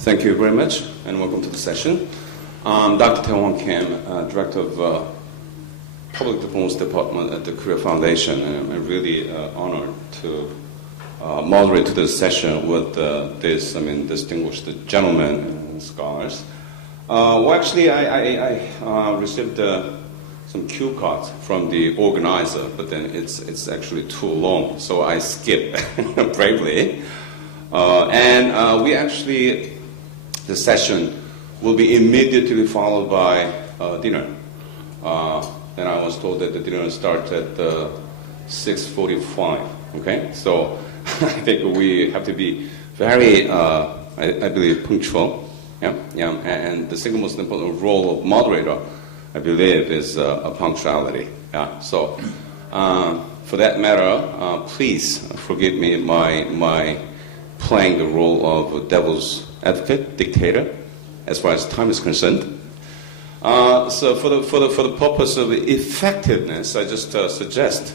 Thank you very much, and welcome to the session. I'm Dr. Tae-Hwan Kim, Director of Public Diplomacy Department at the Korea Foundation, and I'm really honored to moderate this session with this distinguished gentlemen and scholars. Actually, I received some cue cards from the organizer, but then it's actually too long, so I skip bravely. We actually, the session will be immediately followed by dinner. And I was told that the dinner starts at 6:45. Okay, so I think we have to be very, I believe, punctual. Yeah. And the single most important role of moderator, I believe, is punctuality. Yeah. So for that matter, please forgive me my playing the role of devil's advocate, dictator, as far as time is concerned. So for the purpose of effectiveness, I just suggest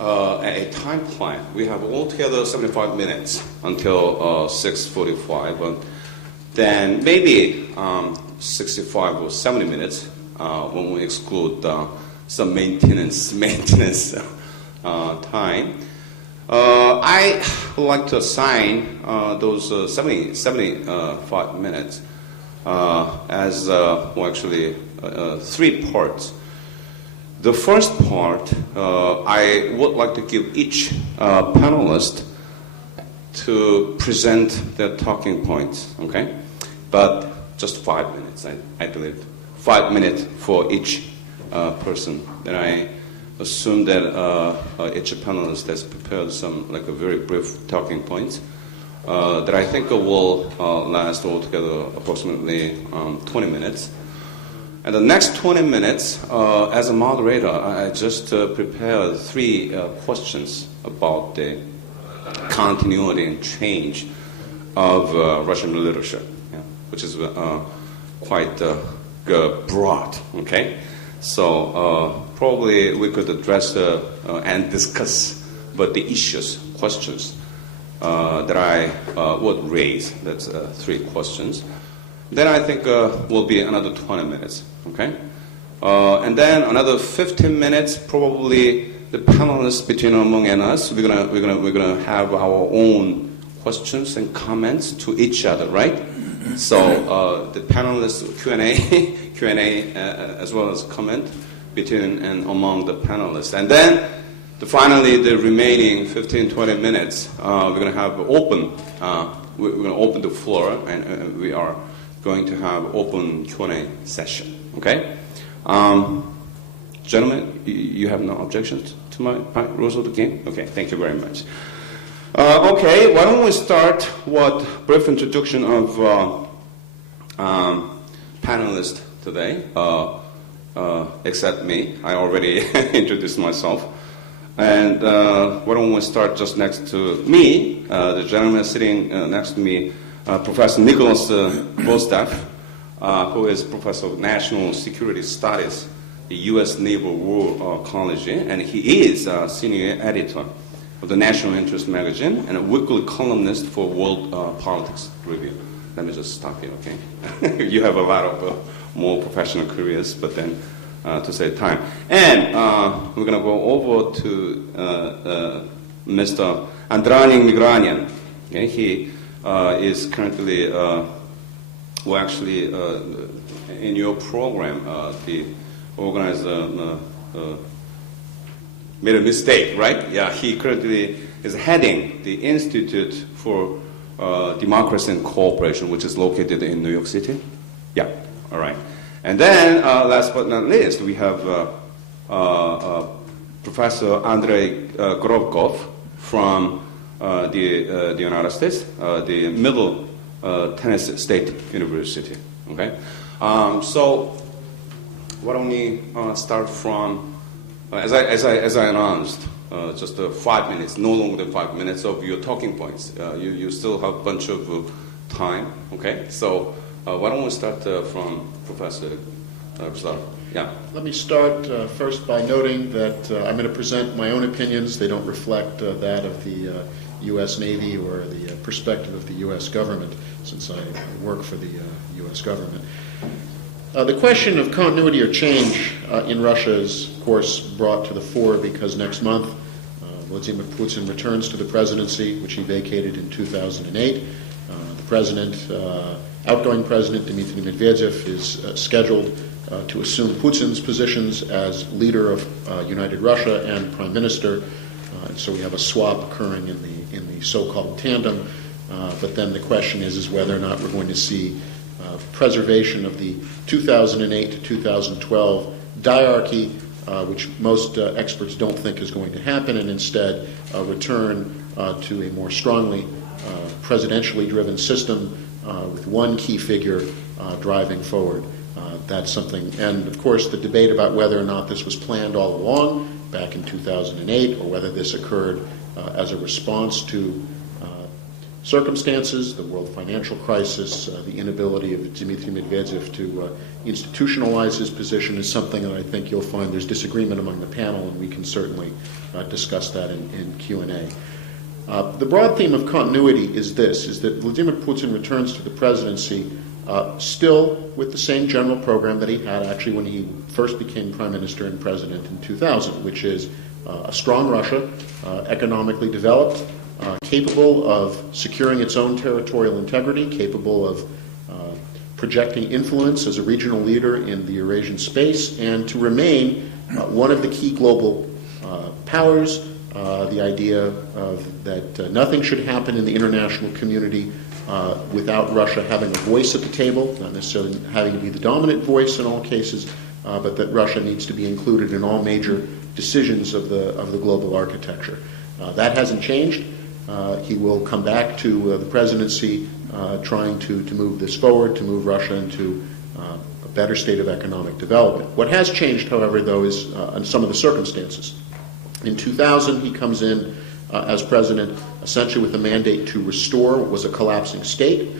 a time plan. We have altogether 75 minutes until 6:45, but then maybe 65 or 70 minutes when we exclude some maintenance time. I would like to assign those 75 minutes as three parts. The first part, I would like to give each panelist to present their talking points, okay? But just 5 minutes, I believe. 5 minutes for each person. Then I assume that each panelist has prepared some a very brief talking points that I think will last altogether approximately 20 minutes. And the next 20 minutes, as a moderator, I just prepared three questions about the continuity and change of Russian literature, which is quite broad, okay? So probably we could address and discuss but the issues, questions that I would raise. That's three questions. Then I think will be another 20 minutes, okay? And then another 15 minutes, probably the panelists between among and us, we're gonna have our own questions and comments to each other, right? So the panelists Q&A as well as comment between and among the panelists. And then finally the remaining 15-20 minutes, we're going to have open, we're going to open the floor, and we are going to have open Q&A session. Okay? Gentlemen, you have no objections to my rules of the game? Okay, thank you very much. Okay, why don't we start with brief introduction of panelists today, except me. I already introduced myself. And why don't we start just next to me, the gentleman sitting next to me, Professor Nicholas Bostaff, who is Professor of National Security Studies, the U.S. Naval War College, and he is senior editor of the National Interest magazine and a weekly columnist for World Politics Review. Let me just stop here, okay? You have a lot of more professional careers, but then to save time. And we're going to go over to Mr. Andranik Migranyan. Okay? He is currently, in your program, the organizer made a mistake, right? Yeah, he currently is heading the Institute for Democracy and Cooperation, which is located in New York City. Yeah, all right. And then, last but not least, we have Professor Andrei Grobkov from the United States, the Middle Tennessee State University. Okay, so why don't we start from, as I announced, just 5 minutes, no longer than 5 minutes of your talking points. You still have a bunch of time. Okay, so. Why don't we start from Professor Gustav? Yeah. Let me start first by noting that I'm going to present my own opinions. They don't reflect that of the U.S. Navy or the perspective of the U.S. government, since I work for the U.S. government. The question of continuity or change in Russia is, of course, brought to the fore because next month Vladimir Putin returns to the presidency, which he vacated in 2008. The outgoing president, Dmitry Medvedev, is scheduled to assume Putin's positions as leader of United Russia and prime minister. So we have a swap occurring in the so-called tandem. But then the question is whether or not we're going to see preservation of the 2008 to 2012 diarchy, which most experts don't think is going to happen, and instead a return to a more strongly presidentially driven system with one key figure driving forward. That's something, and of course the debate about whether or not this was planned all along back in 2008 or whether this occurred as a response to circumstances, the world financial crisis, the inability of Dmitry Medvedev to institutionalize his position is something that I think you'll find there's disagreement among the panel, and we can certainly discuss that in Q&A. The broad theme of continuity is this, is that Vladimir Putin returns to the presidency still with the same general program that he had actually when he first became prime minister and president in 2000, which is a strong Russia, economically developed, capable of securing its own territorial integrity, capable of projecting influence as a regional leader in the Eurasian space, and to remain one of the key global powers. The idea of that nothing should happen in the international community without Russia having a voice at the table, not necessarily having to be the dominant voice in all cases, but that Russia needs to be included in all major decisions of the global architecture. That hasn't changed. He will come back to the presidency trying to move this forward, to move Russia into a better state of economic development. What has changed, however, though, is some of the circumstances. In 2000, he comes in as president essentially with a mandate to restore what was a collapsing state,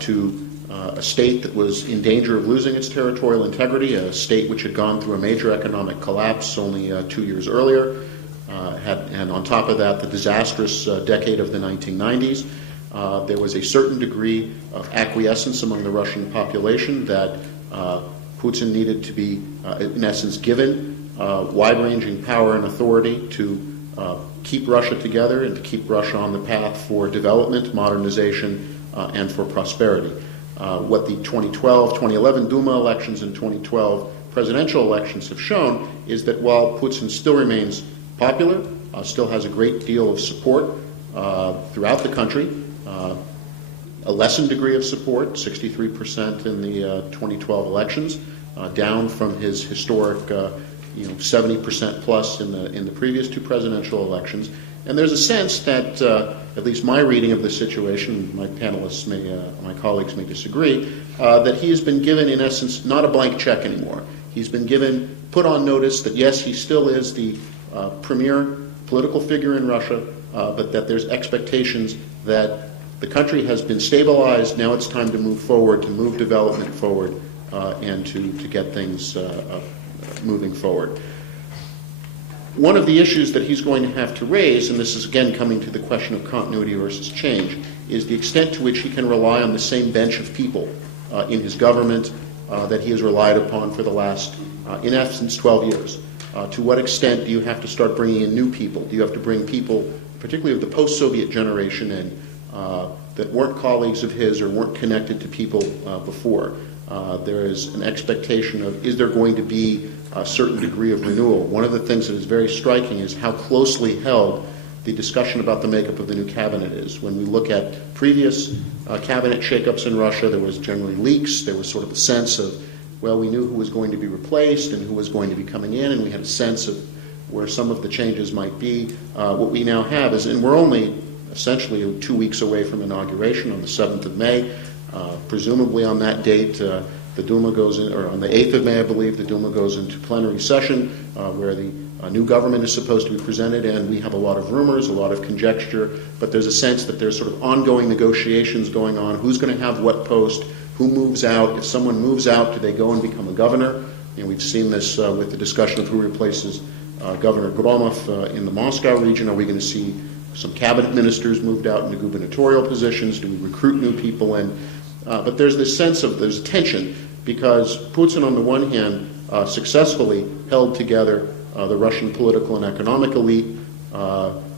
to a state that was in danger of losing its territorial integrity, a state which had gone through a major economic collapse only 2 years earlier, and on top of that, the disastrous decade of the 1990s. There was a certain degree of acquiescence among the Russian population that Putin needed to be, in essence, given wide-ranging power and authority to keep Russia together and to keep Russia on the path for development, modernization, and for prosperity. What the 2011 Duma elections and 2012 presidential elections have shown is that while Putin still remains popular, still has a great deal of support throughout the country, a lessened degree of support, 63% in the 2012 elections, down from his historic 70% plus in the previous two presidential elections. And there's a sense that, at least my reading of the situation, my panelists my colleagues may disagree, that he has been given, in essence, not a blank check anymore. He's been put on notice that, yes, he still is the premier political figure in Russia, but that there's expectations that the country has been stabilized. Now it's time to move forward, to move development forward, and to get things moving forward. One of the issues that he's going to have to raise, and this is again coming to the question of continuity versus change, is the extent to which he can rely on the same bench of people in his government that he has relied upon for the last, in essence, 12 years. To what extent do you have to start bringing in new people? Do you have to bring people, particularly of the post-Soviet generation, in that weren't colleagues of his or weren't connected to people before? There is an expectation of, is there going to be a certain degree of renewal? One of the things that is very striking is how closely held the discussion about the makeup of the new cabinet is. When we look at previous cabinet shakeups in Russia, there was generally leaks. There was sort of a sense of, well, we knew who was going to be replaced and who was going to be coming in, and we had a sense of where some of the changes might be. What we now have is, and we're only essentially 2 weeks away from inauguration on the 7th of May. Presumably on that date, the Duma goes in, or on the 8th of May, I believe, the Duma goes into plenary session where the new government is supposed to be presented, and we have a lot of rumors, a lot of conjecture, but there's a sense that there's sort of ongoing negotiations going on. Who's going to have what post? Who moves out? If someone moves out, do they go and become a governor? And we've seen this with the discussion of who replaces Governor Gromov in the Moscow region. Are we going to see Some cabinet ministers moved out into gubernatorial positions. Do we recruit new people in? But there's this sense of, there's tension, because Putin, on the one hand, successfully held together the Russian political and economic elite.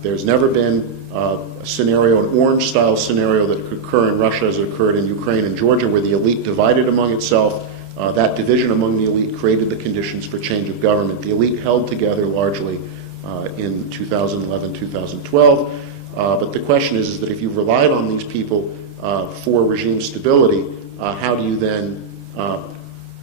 There's never been a scenario, an orange-style scenario that could occur in Russia as it occurred in Ukraine and Georgia, where the elite divided among itself. That division among the elite created the conditions for change of government. The elite held together largely in 2011, 2012. But the question is that if you've relied on these people for regime stability, how do you then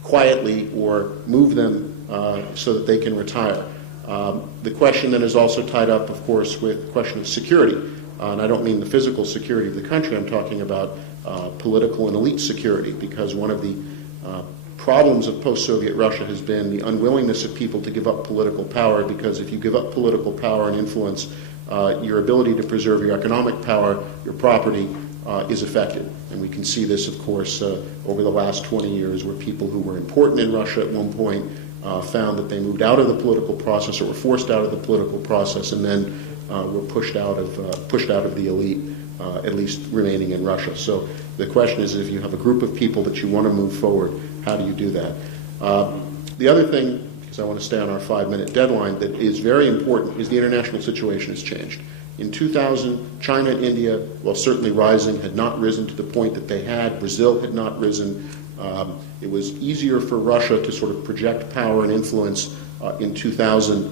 quietly or move them so that they can retire? The question then is also tied up, of course, with the question of security. And I don't mean the physical security of the country. I'm talking about political and elite security, because one of the problems of post-Soviet Russia has been the unwillingness of people to give up political power, because if you give up political power and influence, your ability to preserve your economic power, your property, is affected. And we can see this, of course, over the last 20 years, where people who were important in Russia at one point found that they moved out of the political process, or were forced out of the political process, and then were pushed out of the elite, at least remaining in Russia. So the question is, if you have a group of people that you want to move forward, how do you do that? The other thing, because I want to stay on our 5-minute deadline, that is very important is the international situation has changed. In 2000, China and India, while certainly rising, had not risen to the point that they had. Brazil had not risen. It was easier for Russia to sort of project power and influence in 2000.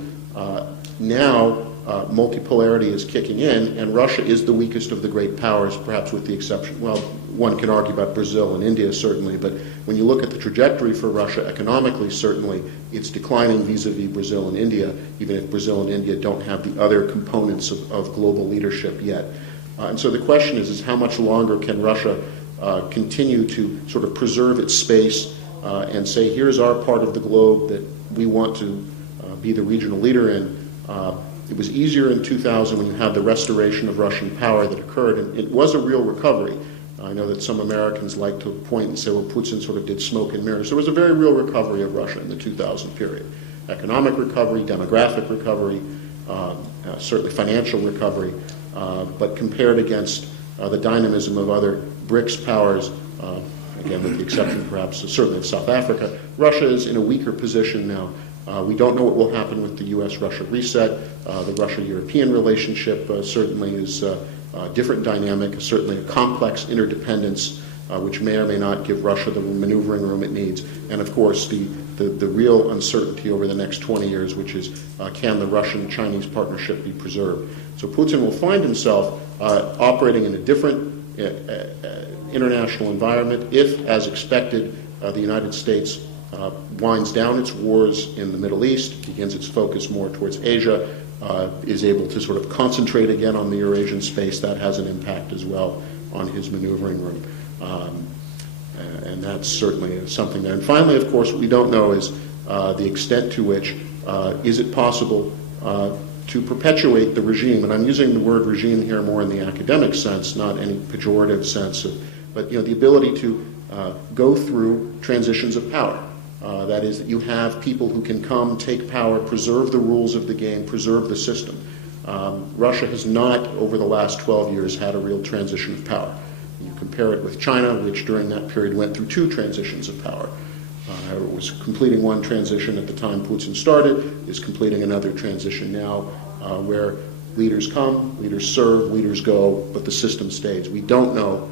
Now, multipolarity is kicking in, and Russia is the weakest of the great powers, perhaps with the exception, well, one can argue about Brazil and India, certainly, but when you look at the trajectory for Russia economically, certainly, it's declining vis-a-vis Brazil and India, even if Brazil and India don't have the other components of global leadership yet. And so the question is how much longer can Russia continue to sort of preserve its space and say, here's our part of the globe that we want to be the regional leader in. It was easier in 2000 when you had the restoration of Russian power that occurred, and it was a real recovery. I know that some Americans like to point and say, well, Putin sort of did smoke and mirrors. There was a very real recovery of Russia in the 2000 period. Economic recovery, demographic recovery, certainly financial recovery, but compared against the dynamism of other BRICS powers, again with the exception perhaps certainly of South Africa, Russia is in a weaker position now. We don't know what will happen with the U.S.-Russia reset. The Russia-European relationship certainly is a different dynamic, certainly a complex interdependence, which may or may not give Russia the maneuvering room it needs. And of course, the real uncertainty over the next 20 years, which is can the Russian-Chinese partnership be preserved? So Putin will find himself operating in a different international environment if, as expected, the United States winds down its wars in the Middle East, begins its focus more towards Asia, is able to sort of concentrate again on the Eurasian space. That has an impact as well on his maneuvering room. And that's certainly something there. And finally, of course, what we don't know is the extent to which is it possible to perpetuate the regime. And I'm using the word regime here more in the academic sense, not any pejorative sense, but the ability to go through transitions of power. That is, that you have people who can come, take power, preserve the rules of the game, preserve the system. Russia has not, over the last 12 years, had a real transition of power. You compare it with China, which during that period went through 2 transitions of power. It was completing one transition at the time Putin started, is completing another transition now, where leaders come, leaders serve, leaders go, but the system stays. We don't know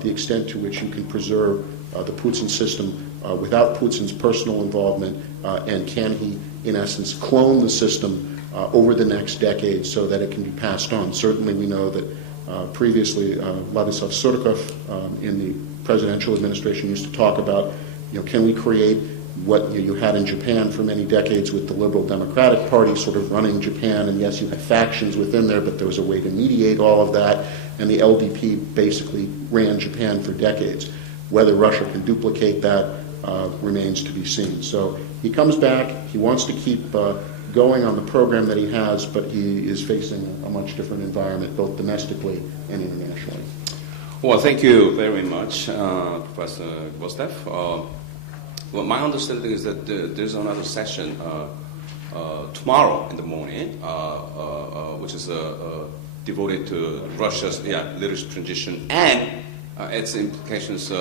the extent to which you can preserve the Putin system without Putin's personal involvement, and can he, in essence, clone the system over the next decade so that it can be passed on. Certainly we know that previously Vladislav Surkov in the presidential administration used to talk about, can we create what you had in Japan for many decades with the Liberal Democratic Party sort of running Japan, and yes, you had factions within there, but there was a way to mediate all of that, and the LDP basically ran Japan for decades. Whether Russia can duplicate that remains to be seen. So he comes back, he wants to keep going on the program that he has, but he is facing a much different environment, both domestically and internationally. Well, thank you very much, Professor Gvostev. Well, my understanding is that there's another session tomorrow in the morning, which is devoted to Russia's leadership transition and its implications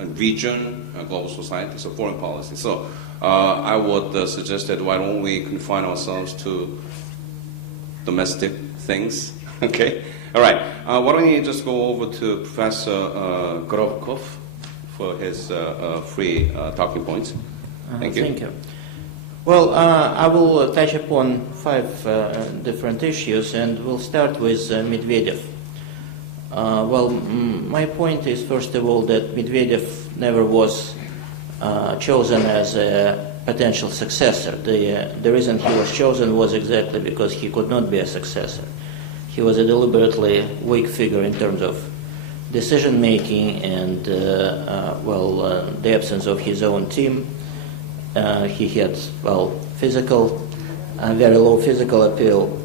in region, global society, so foreign policy. So I would suggest that why don't we confine ourselves to domestic things? Okay. All right. Why don't you just go over to Professor Gorovkov for his free talking points. Thank you. Thank you. Well, I will touch upon 5 different issues, and we'll start with Medvedev. My point is, first of all, that Medvedev never was chosen as a potential successor. The reason he was chosen was exactly because he could not be a successor. He was a deliberately weak figure in terms of decision-making and, the absence of his own team. He had, very low physical appeal.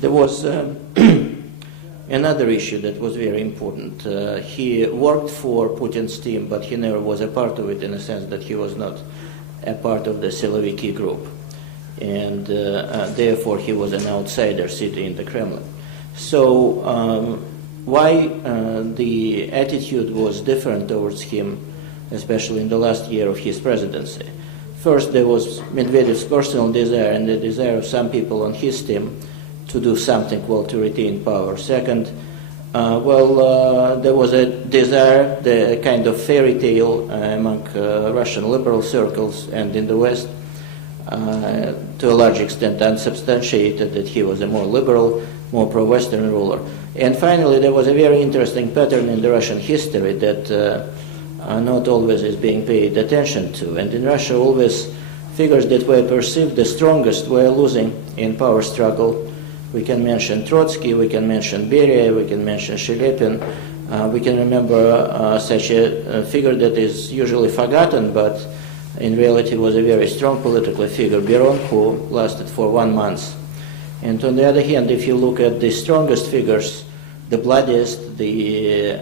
There was another issue that was very important. He worked for Putin's team, but he never was a part of it in the sense that he was not a part of the Siloviki group. And therefore he was an outsider sitting in the Kremlin. So why the attitude was different towards him, especially in the last year of his presidency? First, there was Medvedev's personal desire and the desire of some people on his team to do something, to retain power. Second, there was a desire, the kind of fairy tale among Russian liberal circles and in the West, to a large extent unsubstantiated, that he was a more liberal, more pro-Western ruler. And finally, there was a very interesting pattern in the Russian history that not always is being paid attention to. And in Russia, always figures that were perceived the strongest were losing in power struggle. We can mention Trotsky, we can mention Beria, we can mention Shelepin. We can remember such a figure that is usually forgotten, but in reality was a very strong political figure, Biron, who lasted for 1 month. And on the other hand, if you look at the strongest figures, the bloodiest, the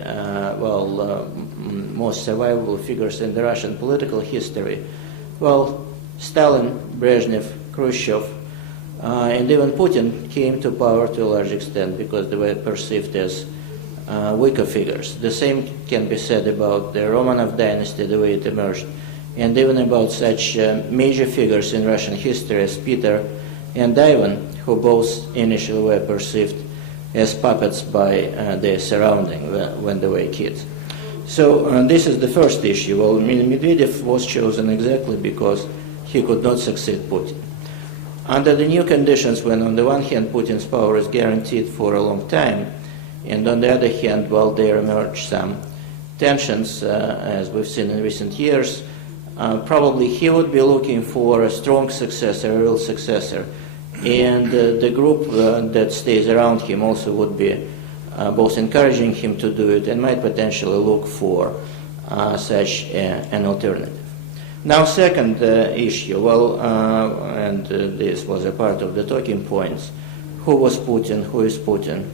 most survivable figures in the Russian political history, Stalin, Brezhnev, Khrushchev, and even Putin came to power to a large extent because they were perceived as weaker figures. The same can be said about the Romanov dynasty, the way it emerged, and even about such major figures in Russian history as Peter and Ivan, who both initially were perceived as puppets by their surrounding when they were kids. So this is the first issue. Medvedev was chosen exactly because he could not succeed Putin. Under the new conditions, when on the one hand Putin's power is guaranteed for a long time, and on the other hand, there emerge some tensions, as we've seen in recent years, probably he would be looking for a strong successor, a real successor, and the group that stays around him also would be both encouraging him to do it and might potentially look for such an alternative. Now, second issue, and this was a part of the talking points, who was Putin, who is Putin?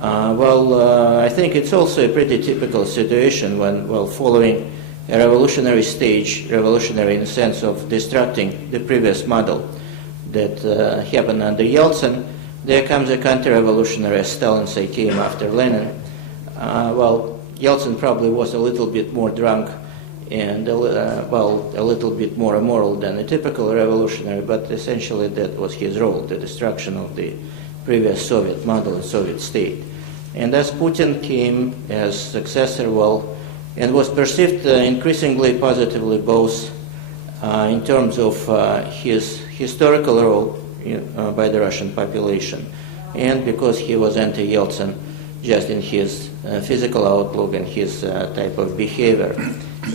I think it's also a pretty typical situation when, following a revolutionary stage, revolutionary in the sense of destructing the previous model that happened under Yeltsin, there comes a counter-revolutionary, as Stalin say, came after Lenin. Yeltsin probably was a little bit more drunk and a little bit more immoral than a typical revolutionary, but essentially that was his role, the destruction of the previous Soviet model and Soviet state. And as Putin came as successor, and was perceived increasingly positively both in terms of his historical role by the Russian population, and because he was anti-Yeltsin just in his physical outlook and his type of behavior,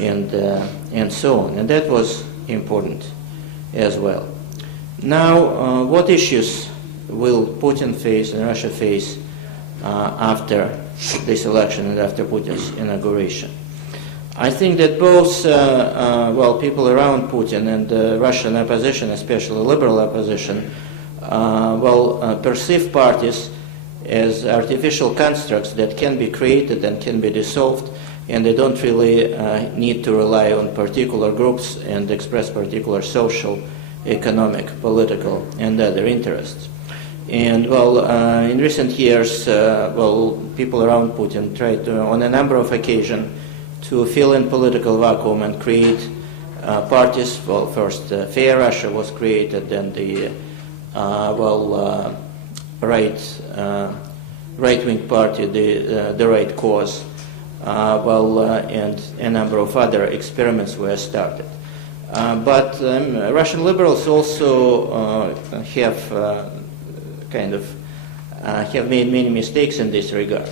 and so on. And that was important as well. Now, what issues will Putin face and Russia face after this election and after Putin's inauguration? I think that both, people around Putin and the Russian opposition, especially liberal opposition, perceive parties as artificial constructs that can be created and can be dissolved, and they don't really need to rely on particular groups and express particular social economic, political, and other interests. And well, in recent years, people around Putin tried to, on a number of occasions, to fill in political vacuum and create parties. Well, first Fair Russia was created, then the right-wing party, the Right Cause, and a number of other experiments were started. But Russian liberals also have made many mistakes in this regard.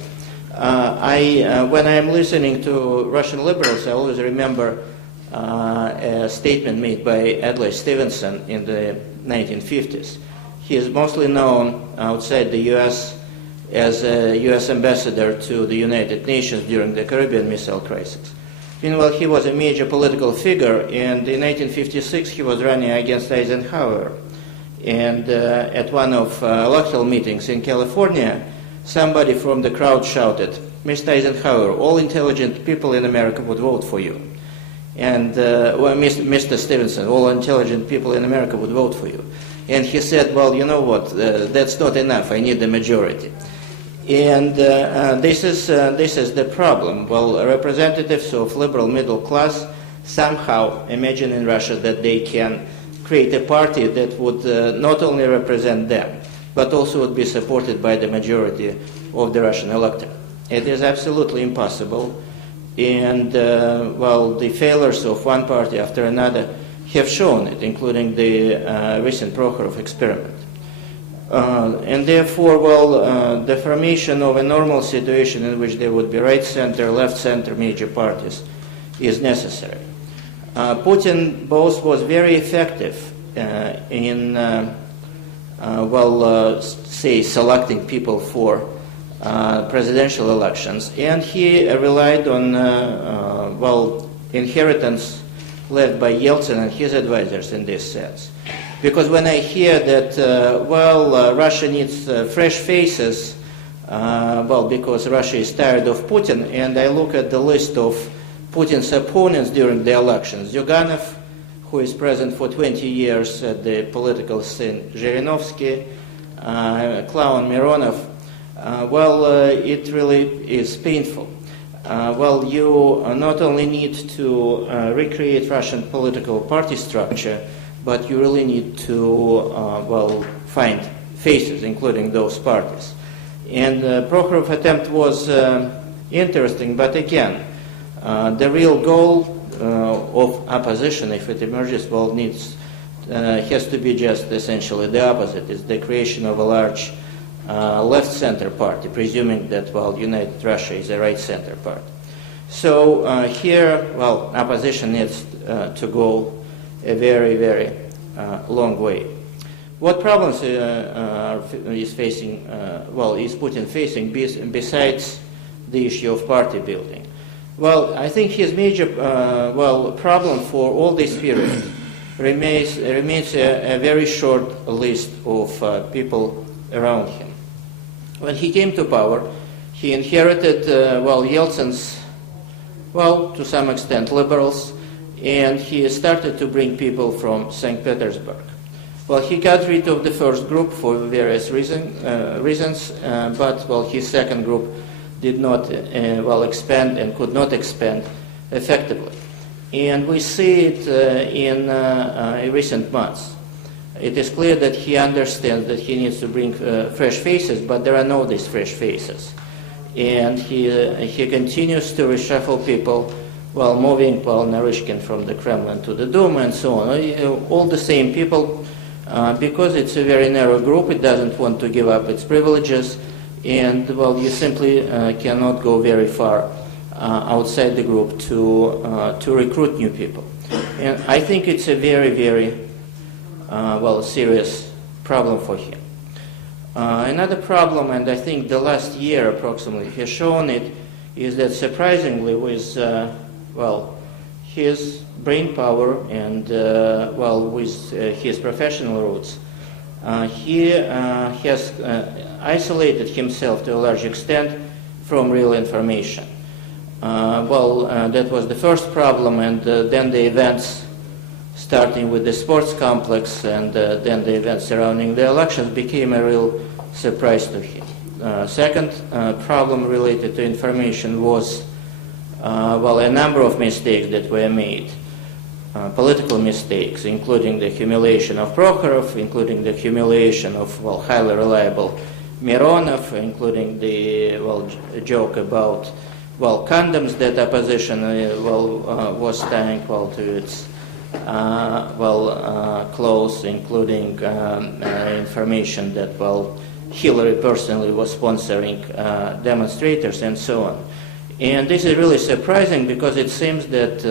When I'm listening to Russian liberals, I always remember a statement made by Adlai Stevenson in the 1950s. He is mostly known outside the U.S. as a U.S. ambassador to the United Nations during the Caribbean Missile Crisis. Meanwhile, he was a major political figure, and in 1956 he was running against Eisenhower. And at one of electoral meetings in California, somebody from the crowd shouted, "Mr. Eisenhower, all intelligent people in America would vote for you." And, Mr. Stevenson, all intelligent people in America would vote for you. And he said, well, you know what, that's not enough, I need the majority. And this is the problem. Well, representatives of liberal middle class somehow imagine in Russia that they can create a party that would not only represent them, but also would be supported by the majority of the Russian electorate. It is absolutely impossible. And, the failures of one party after another have shown it, including the recent Prokhorov experiment. And therefore, the formation of a normal situation in which there would be right center, left center major parties is necessary. Putin both was very effective in, selecting people for presidential elections, and he relied on, inheritance led by Yeltsin and his advisors in this sense. Because when I hear that, Russia needs fresh faces, because Russia is tired of Putin, and I look at the list of Putin's opponents during the elections, Zyuganov, who is present for 20 years at the political scene, Zhirinovsky, Clown Mironov, it really is painful. You not only need to recreate Russian political party structure, but you really need to, find faces, including those parties. And Prokhorov attempt was interesting, but again, the real goal of opposition, if it emerges, has to be just essentially the opposite. It's the creation of a large left-center party, presuming that, United Russia is a right-center party. So here, opposition needs to go a very, very long way. What problems is Putin facing besides the issue of party building? Well, I think his major problem for all this period remains a very short list of people around him. When he came to power, he inherited, Yeltsin's, to some extent, liberals, and he started to bring people from St. Petersburg. Well, he got rid of the first group for various reasons, but his second group did not expand and could not expand effectively. And we see it in recent months. It is clear that he understands that he needs to bring fresh faces, but there are no these fresh faces. And he continues to reshuffle people while moving Paul Naryshkin from the Kremlin to the Duma and so on. All the same people, because it's a very narrow group, it doesn't want to give up its privileges, and you simply cannot go very far outside the group to recruit new people. And I think it's a very, very serious problem for him. Another problem, and I think the last year approximately has shown it, is that surprisingly with his brain power and with his professional roots, he has isolated himself to a large extent from real information. That was the first problem, and then the events starting with the sports complex and then the events surrounding the elections, became a real surprise to him. Second problem related to information was, a number of mistakes that were made. Political mistakes, including the humiliation of Prokhorov, including the humiliation of, highly reliable Mironov, including the, joke about, condoms that opposition, was tying, to its, clothes, including information that, Hillary personally was sponsoring demonstrators and so on. And this is really surprising because it seems that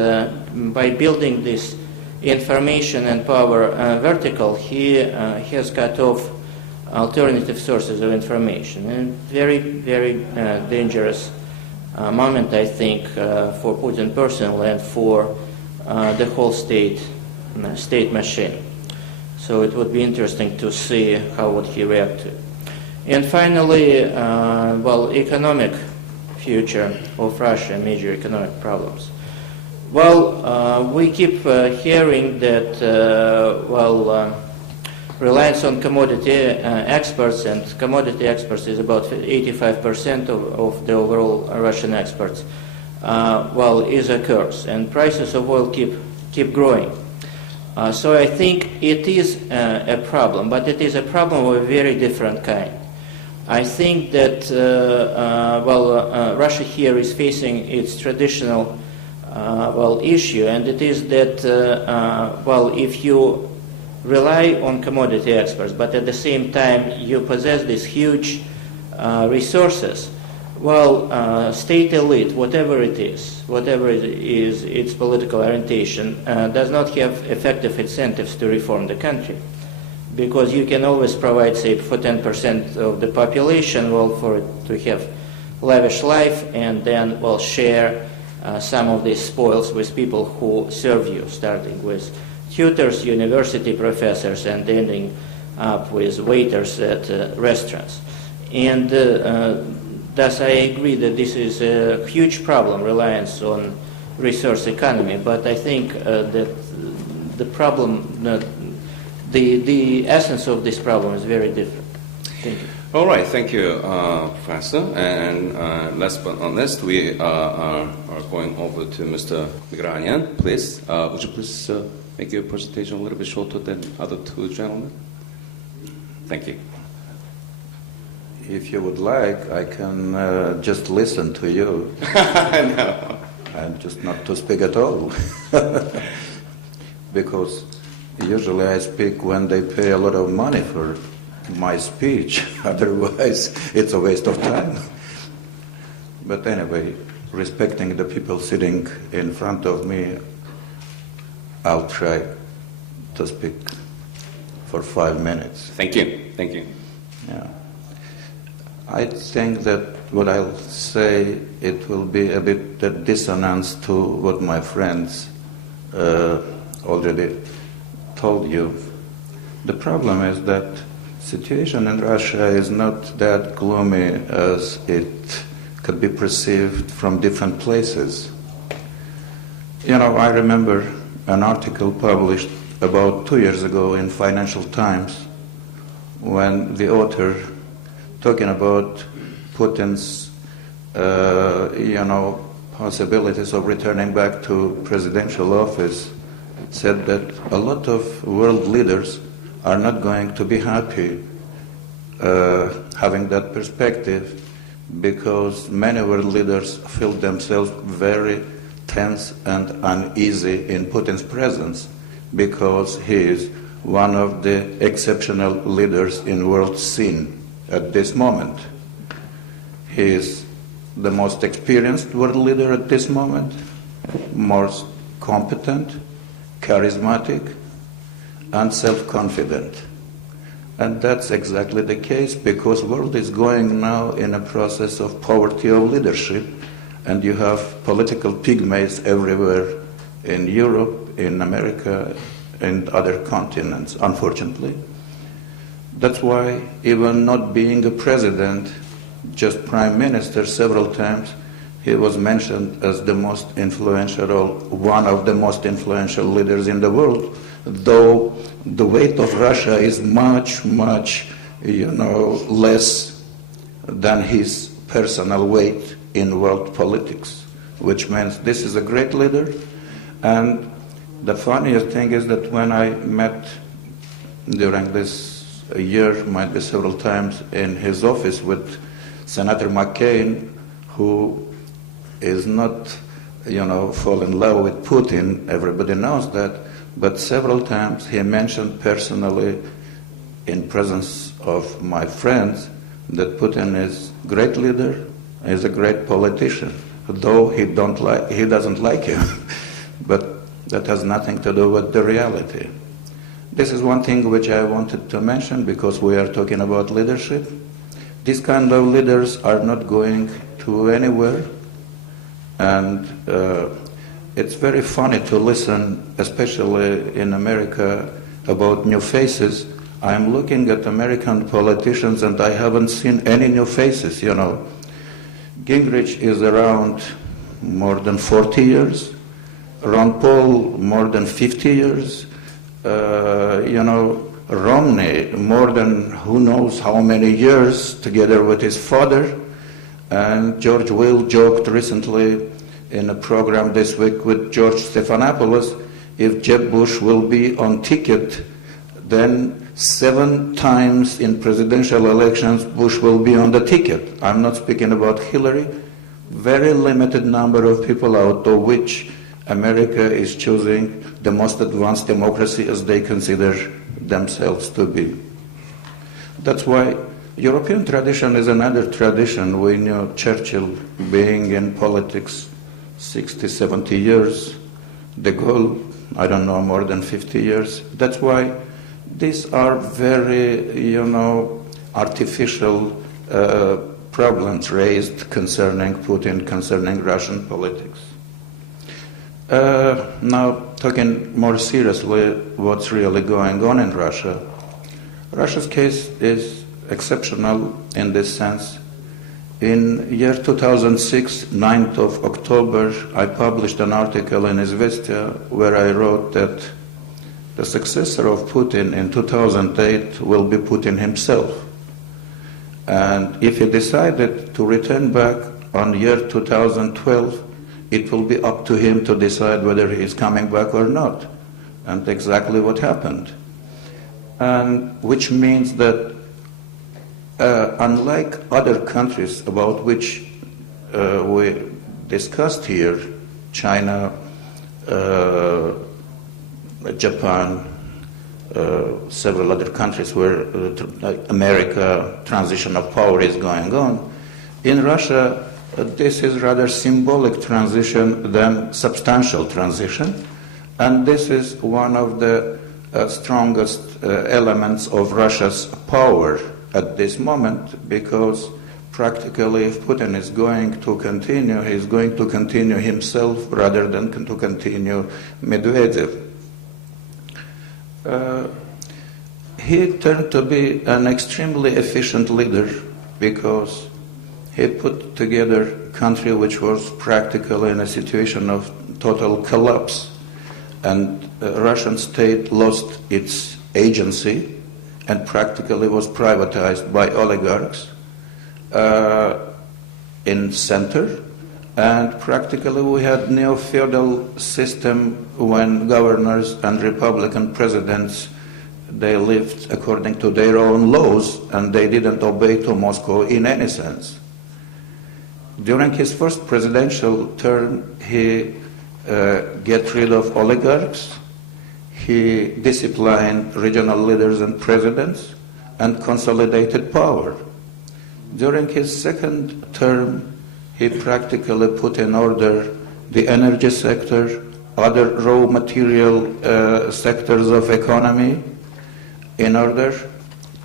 by building this information and power vertical, he has cut off alternative sources of information. And very, very dangerous moment, I think, for Putin personally and for the whole state machine. So it would be interesting to see how would he react to it. And finally, economic future of Russia, major economic problems. We keep hearing that, reliance on commodity exports, and commodity exports is about 85% of the overall Russian exports, is a curse, and prices of oil keep growing. So I think it is a problem, but it is a problem of a very different kind. I think that Russia here is facing its traditional issue, and it is that if you rely on commodity exports, but at the same time you possess these huge resources, state elite, whatever it is its political orientation, does not have effective incentives to reform the country. Because you can always provide, say, for 10% of the population, for it to have lavish life, and then, share some of these spoils with people who serve you, starting with tutors, university professors, and ending up with waiters at restaurants. And thus I agree that this is a huge problem, reliance on resource economy, but I think that the problem, the essence of this problem is very different. Thank you. All right, thank you, Professor. And last but not least, we are going over to Mr. Migranian. Please, would you please make your presentation a little bit shorter than other two gentlemen? Thank you. If you would like, I can just listen to you. No. And just not to speak at all. Because usually I speak when they pay a lot of money for my speech. Otherwise, it's a waste of time. But anyway, respecting the people sitting in front of me, I'll try to speak for 5 minutes. Thank you. Thank you. Yeah. I think that what I'll say, it will be a bit a dissonance to what my friends already told you. The problem is that situation in Russia is not that gloomy as it could be perceived from different places. I remember an article published about 2 years ago in Financial Times when the author, talking about Putin's, possibilities of returning back to presidential office, said that a lot of world leaders are not going to be happy having that perspective, because many world leaders feel themselves very tense and uneasy in Putin's presence, because he is one of the exceptional leaders in world scene at this moment. He is the most experienced world leader at this moment, most competent, charismatic, and self-confident. And that's exactly the case, because the world is going now in a process of poverty of leadership, and you have political pygmies everywhere in Europe, in America, and other continents, unfortunately. That's why even not being a president, just prime minister several times, he was mentioned as the most influential, or one of the most influential leaders in the world, though the weight of Russia is much, much, less than his personal weight in world politics, which means this is a great leader. And the funniest thing is that when I met during this year, might be several times, in his office with Senator McCain, who is not, fall in love with Putin, everybody knows that, but several times he mentioned personally, in presence of my friends, that Putin is a great leader, is a great politician, though he doesn't like him, but that has nothing to do with the reality. This is one thing which I wanted to mention because we are talking about leadership. These kind of leaders are not going to anywhere, and it's very funny to listen, especially in America, about new faces. I'm looking at American politicians and I haven't seen any new faces, Gingrich is around more than 40 years. Ron Paul, more than 50 years. Romney, more than who knows how many years, together with his father. And George Will joked recently in a program this week with George Stephanopoulos, if Jeb Bush will be on ticket, then 7 times in presidential elections Bush will be on the ticket. I'm not speaking about Hillary. Very limited number of people, out of which America is choosing the most advanced democracy as they consider themselves to be. That's why European tradition is another tradition. We knew Churchill being in politics 60, 70 years. De Gaulle, I don't know, more than 50 years. That's why these are very, artificial problems raised concerning Putin, concerning Russian politics. Now, talking more seriously, what's really going on in Russia? Russia's case is exceptional in this sense. In year 2006, 9th of October, I published an article in Izvestia where I wrote that the successor of Putin in 2008 will be Putin himself. And if he decided to return back on year 2012, it will be up to him to decide whether he is coming back or not. And exactly what happened. And which means that unlike other countries about which we discussed here, China, Japan, several other countries where America transition of power is going on, in Russia this is rather symbolic transition than substantial transition, and this is one of the strongest elements of Russia's power at this moment, because practically if Putin is going to continue, he's going to continue himself rather than to continue Medvedev. He turned to be an extremely efficient leader because he put together a country which was practically in a situation of total collapse, and the Russian state lost its agency and practically was privatized by oligarchs in center, and practically we had neo-feudal system when governors and Republican presidents, they lived according to their own laws and they didn't obey to Moscow in any sense. During his first presidential term, he got rid of oligarchs, he disciplined regional leaders and presidents, and consolidated power. During his second term, he practically put in order the energy sector, other raw material sectors of economy, in order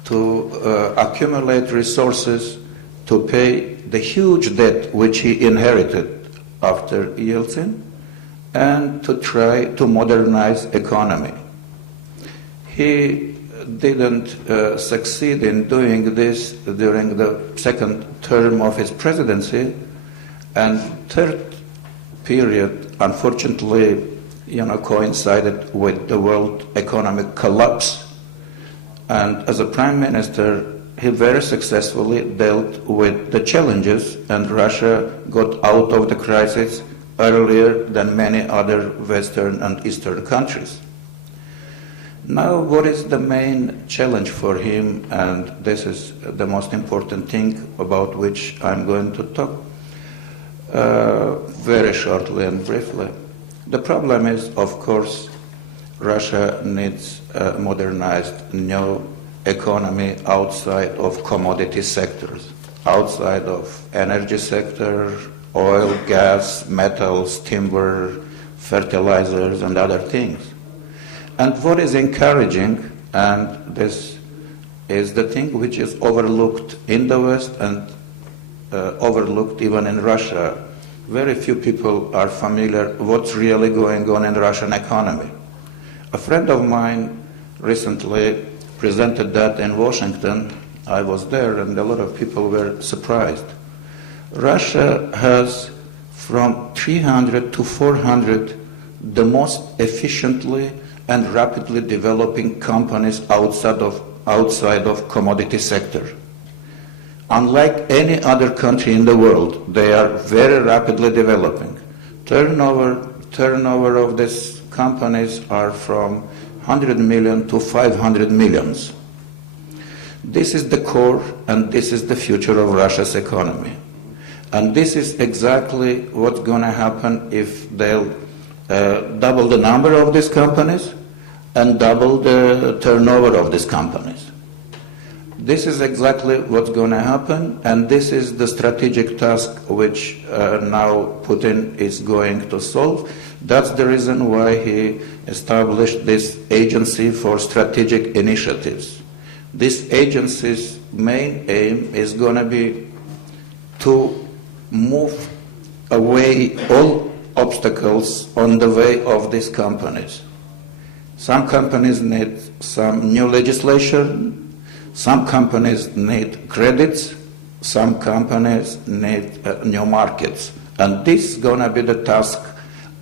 to accumulate resources to pay the huge debt which he inherited after Yeltsin, and to try to modernize economy. He didn't succeed in doing this during the second term of his presidency, And third period, unfortunately, coincided with the world economic collapse. And as a prime minister, he very successfully dealt with the challenges, and Russia got out of the crisis earlier than many other Western and Eastern countries. Now, what is the main challenge for him, and this is the most important thing about which I'm going to talk very shortly and briefly. The problem is, of course, Russia needs a modernized new economy outside of commodity sectors, outside of energy sector, oil, gas, metals, timber, fertilizers, and other things. And what is encouraging, and this is the thing which is overlooked in the West and overlooked even in Russia, very few people are familiar what's really going on in the Russian economy. A friend of mine recently presented that in Washington. I was there, and a lot of people were surprised. Russia has from 300 to 400 the most efficiently and rapidly developing companies outside of commodity sector. Unlike any other country in the world, they are very rapidly developing. Turnover of these companies are from 100 million to 500 millions. This is the core, and this is the future of Russia's economy. And this is exactly what's going to happen if they'll double the number of these companies and double the turnover of these companies. This is exactly what's going to happen, and this is the strategic task which now Putin is going to solve. That's the reason why he established this agency for strategic initiatives. This agency's main aim is going to be to move away all obstacles on the way of these companies. Some companies need some new legislation, some companies need credits, some companies need new markets. And this is going to be the task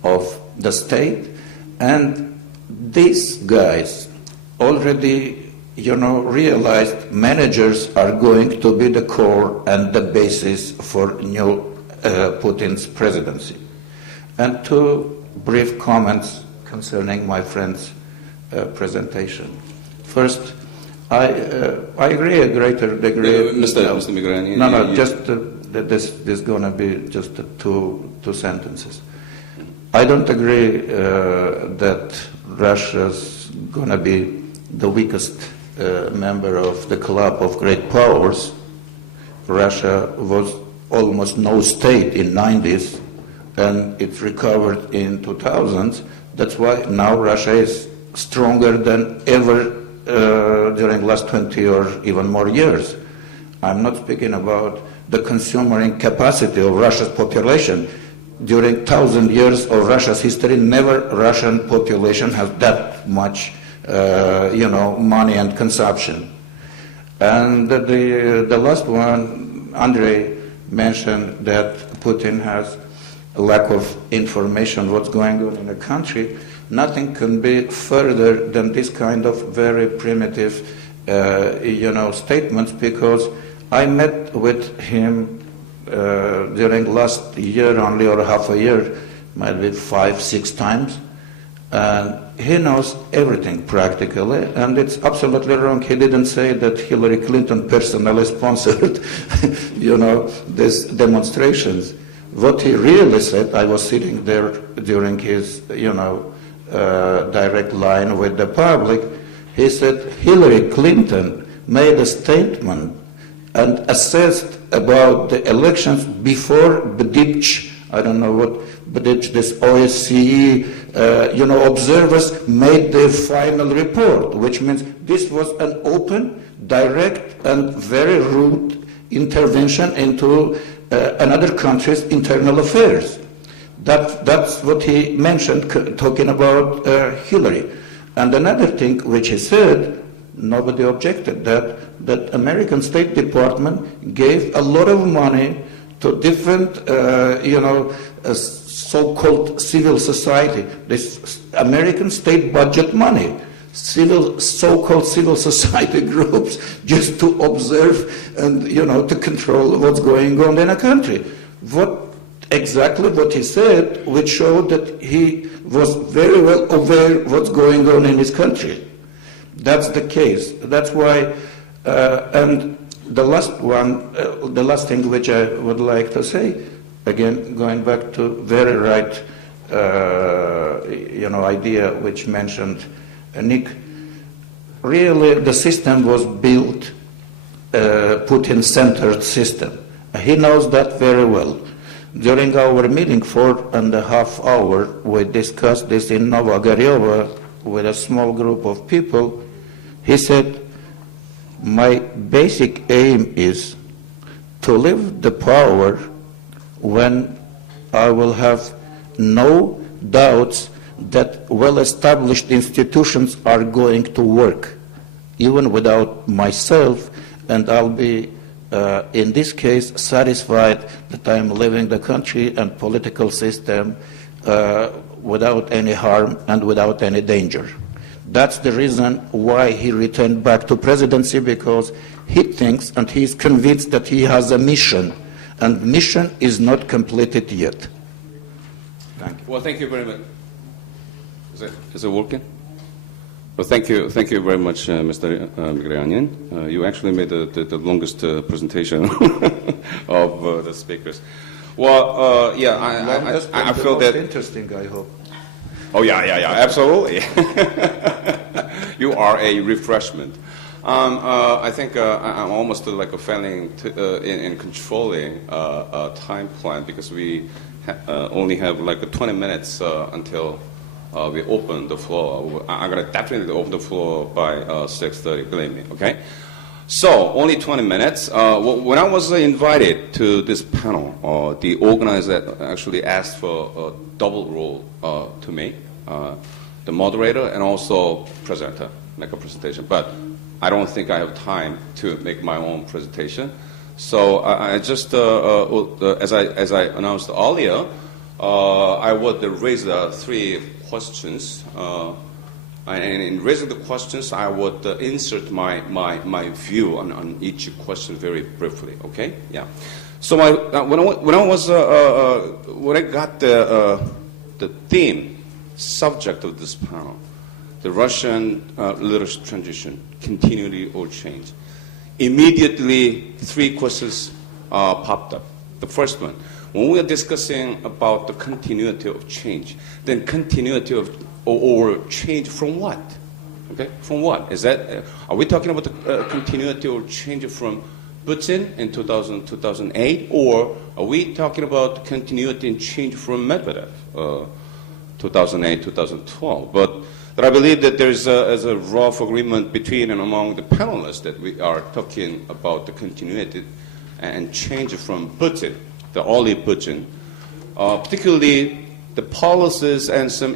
of the state. And these guys already realized managers are going to be the core and the basis for new Putin's presidency. And two brief comments concerning my friend's presentation. First, I agree a greater degree. Mr. Migrani. No, just this is going to be just two sentences. I don't agree that Russia's going to be the weakest member of the club of great powers. Russia was almost no state in 90s, and it recovered in 2000s. That's why now Russia is stronger than ever during the last 20 or even more years. I'm not speaking about the consuming capacity of Russia's population. During 1,000 years of Russia's history, never Russian population has that much money and consumption. And the last one, Andrei mentioned that Putin has a lack of information what's going on in the country. Nothing can be further than this kind of very primitive, statements, because I met with him during last year only, or half a year, maybe 5-6 times. And he knows everything practically, and it's absolutely wrong. He didn't say that Hillary Clinton personally sponsored, these demonstrations. What he really said, I was sitting there during his, direct line with the public. He said Hillary Clinton made a statement and assessed about the elections before Bdich, I don't know what Bdich, this OSCE, observers made the final report, which means this was an open, direct, and very rude intervention into another country's internal affairs. That's what he mentioned, talking about Hillary. And another thing which he said, nobody objected, that American State Department gave a lot of money to different, so-called civil society, this American state budget money, so-called civil society groups, just to observe and, to control what's going on in a country. Exactly what he said, which showed that he was very well aware what's going on in his country. That's the case. That's why, and the last thing which I would like to say, again, going back to very right, idea which mentioned Nick. Really, the system was built, Putin-centered system. He knows that very well. During our meeting, 4.5 hours, we discussed this in Novogorova with a small group of people. He said, my basic aim is to leave the power when I will have no doubts that well-established institutions are going to work, even without myself, and I'll be, in this case, satisfied that I'm leaving the country and political system without any harm and without any danger. That's the reason why he returned back to presidency, because he thinks and he's convinced that he has a mission, and mission is not completed yet. Thank you. Well, thank you very much. Is it working? Well, thank you very much, Mr. Grigoryan. You actually made the longest presentation of the speakers. Well, I feel that interesting. I hope. Oh yeah, absolutely. You are a refreshment. I think I'm almost like a failing in controlling a time plan, because we only have like 20 minutes until we open the floor. I'm going to definitely open the floor by 6:30, believe me, okay? So, only 20 minutes. When I was invited to this panel, the organizer actually asked for a double role to me, the moderator and also presenter, make a presentation. But I don't think I have time to make my own presentation. So I just, as I announced earlier, I would raise 3 questions. And in raising the questions, I would insert my view on each question very briefly. Okay? Yeah. So when I got the theme, subject of this panel, the Russian leadership transition, continuity or change, immediately 3 questions popped up. The first one, when we are discussing about the continuity of change, then continuity of or change from what? Okay, from what? Is that, are we talking about the continuity or change from Putin in 2008, or are we talking about continuity and change from Medvedev, 2008, 2012? But I believe that there's a rough agreement between and among the panelists that we are talking about the continuity and change from Putin, the early Putin, particularly the policies and some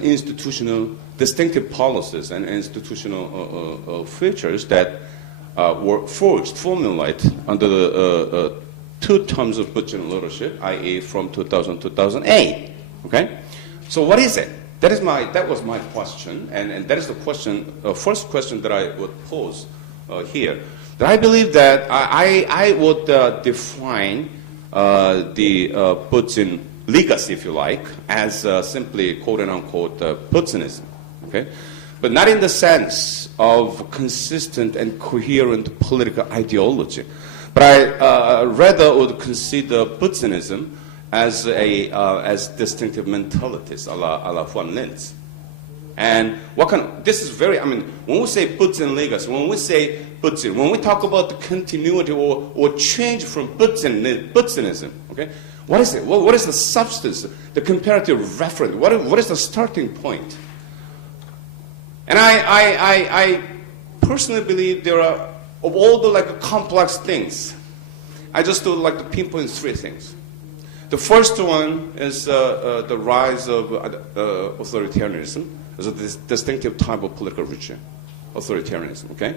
distinctive policies and institutional features that were formulated under the 2 terms of Putin leadership, i.e. from 2000 to 2008. Okay? So what is it? That was my question, and that is the question, first question that I would pose here. That I believe that I would define the Putin legacy, if you like, as simply quote-unquote Putinism, okay? But not in the sense of consistent and coherent political ideology. But I rather would consider Putinism as distinctive mentalities, a la Juan Linz. And this is very, when we say Putin legacy, when we say Putin, when we talk about the continuity or change from Putinism, okay? What is it? What is the substance, the comparative reference? What is the starting point? And I personally believe there are, of all the complex things, I just would like to pinpoint 3 things. The first one is the rise of authoritarianism as a distinctive type of political regime, authoritarianism, okay?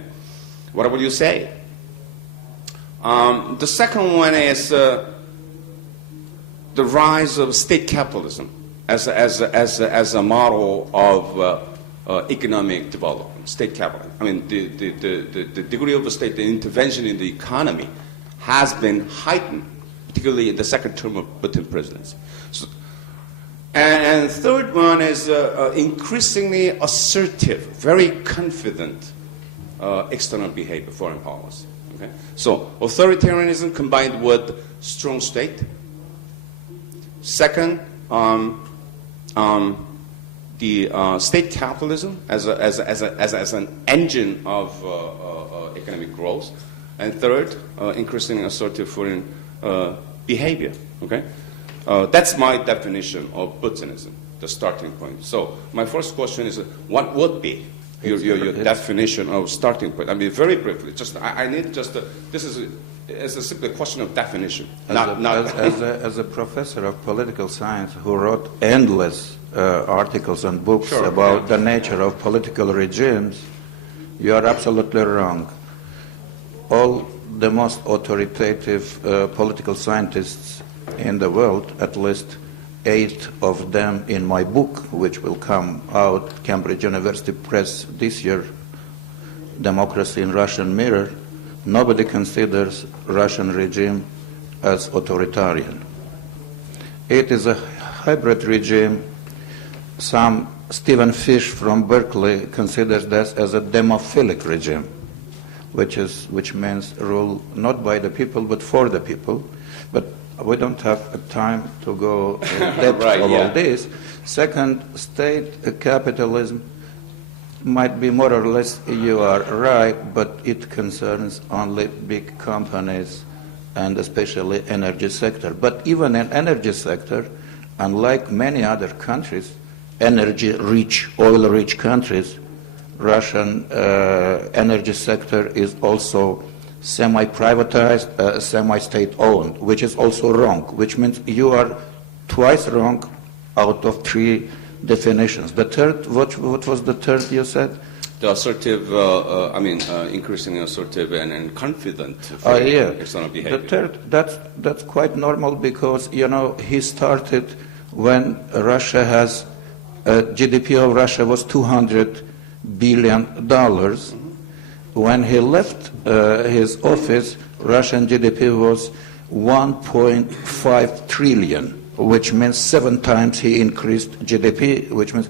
What would you say? The second one is the rise of state capitalism as a model of economic development, state capitalism. I mean, the degree of the state intervention in the economy has been heightened, particularly in the second term of Putin presidency. So, and third one is increasingly assertive, very confident external behavior, foreign policy. Okay? So authoritarianism combined with strong state. Second, the state capitalism as an engine of economic growth. And third, increasingly assertive foreign behavior. Okay? That's my definition of Putinism, the starting point. So my first question is, what would be your definition of starting point? I mean, very briefly. I need this is it's simply a question of definition. As a professor of political science who wrote endless articles and books about the nature of political regimes, you are absolutely wrong. All the most authoritative political scientists in the world, at least 8 of them in my book, which will come out, Cambridge University Press this year, Democracy in Russian Mirror, nobody considers Russian regime as authoritarian. It is a hybrid regime. Stephen Fish from Berkeley considers this as a demophilic regime, which means rule not by the people but for the people. But we don't have time to go in depth all this. Second, state capitalism might be more or less, you are right, but it concerns only big companies and especially energy sector. But even in energy sector, unlike many other countries, energy-rich, oil-rich countries, Russian energy sector is also semi-privatized, semi-state-owned, which is also wrong, which means you are twice wrong out of 3 definitions. The third, what was the third you said? The assertive, increasingly assertive and confident external behavior. The third, that's quite normal because, he started when Russia has, GDP of Russia was $200 billion. Mm-hmm. When he left his office, Russian GDP was 1.5 trillion, which means 7 times he increased GDP, which means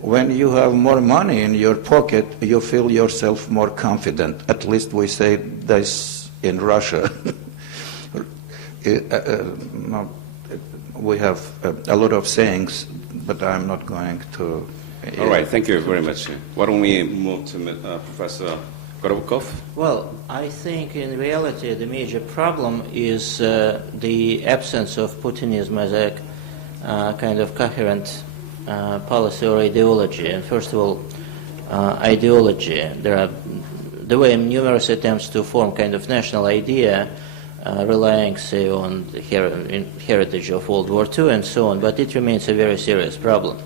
when you have more money in your pocket, you feel yourself more confident. At least we say this in Russia. We have a lot of sayings, but I'm not going to... All right, thank you very much. Why don't we move to Professor Gorobkov? Well, I think in reality the major problem is the absence of Putinism as a kind of coherent policy or ideology. And first of all, ideology. There were numerous attempts to form kind of national idea, relying, say, on the heritage of World War II and so on, but it remains a very serious problem.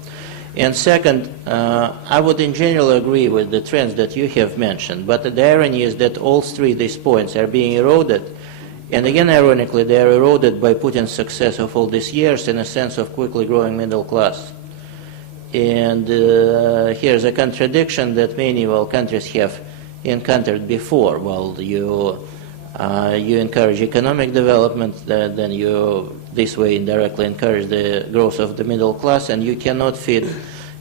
And second, I would in general agree with the trends that you have mentioned, but the irony is that all 3 of these points are being eroded, and again, ironically, they are eroded by Putin's success of all these years in a sense of quickly growing middle class. And here's a contradiction that many countries have encountered before. Well, you encourage economic development, then you this way indirectly encourage the growth of the middle class, and you cannot fit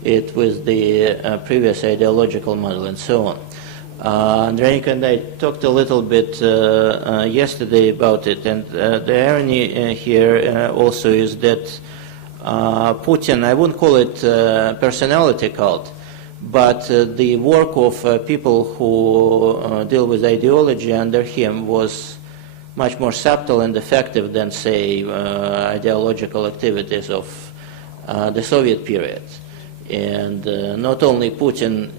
it with the previous ideological model and so on. Andreika and I talked a little bit yesterday about it, and the irony here also is that Putin, I wouldn't call it personality cult, but the work of people who deal with ideology under him was much more subtle and effective than, say, ideological activities of the Soviet period. And not only Putin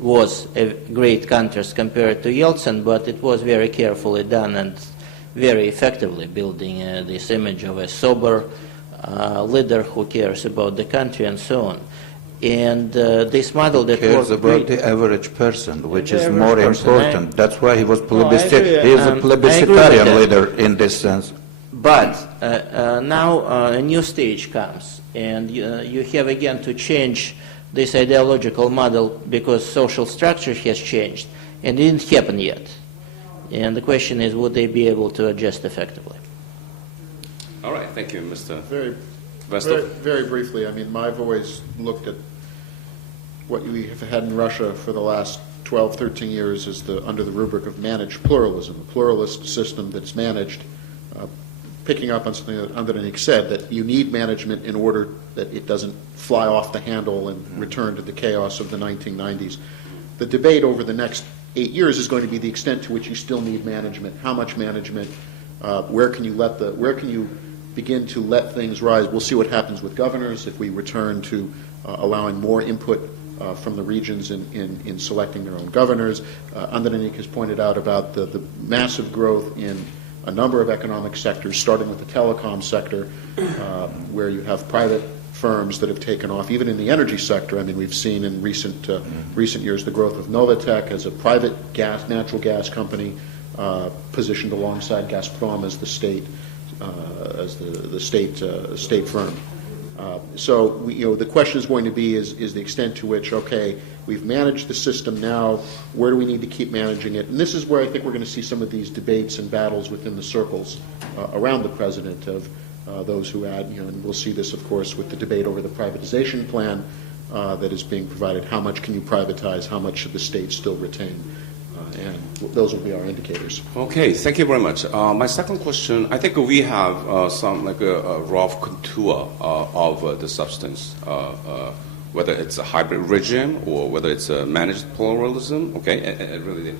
was a great contrast compared to Yeltsin, but it was very carefully done and very effectively building this image of a sober leader who cares about the country and so on. And this model that cares about the average person, which is more important. That's why he was plebiscitarian leader in this sense. But now a new stage comes, and you have again to change this ideological model because social structure has changed, and it didn't happen yet. And the question is, would they be able to adjust effectively? All right, thank you, Mr. Very, Vestov. very briefly, I mean, I've always looked at what we have had in Russia for the last 12, 13 years as under the rubric of managed pluralism, a pluralist system that's managed, picking up on something that Andronik said, that you need management in order that it doesn't fly off the handle and return to the chaos of the 1990s. The debate over the next 8 years is going to be the extent to which you still need management, how much management, where can you begin to let things rise. We'll see what happens with governors if we return to allowing more input from the regions in selecting their own governors. Andronik has pointed out about the massive growth in a number of economic sectors, starting with the telecom sector, where you have private firms that have taken off, even in the energy sector. I mean, we've seen in recent years the growth of Novatek as a private natural gas company positioned alongside Gazprom as the state state firm. So the question is going to be is the extent to which, okay, we've managed the system now, where do we need to keep managing it? And this is where I think we're going to see some of these debates and battles within the circles around the president of those who add, and we'll see this, of course, with the debate over the privatization plan that is being provided. How much can you privatize? How much should the state still retain? And those will be our indicators. Okay, thank you very much. My second question, I think we have some like a rough contour of the substance, whether it's a hybrid regime or whether it's a managed pluralism. Okay, really,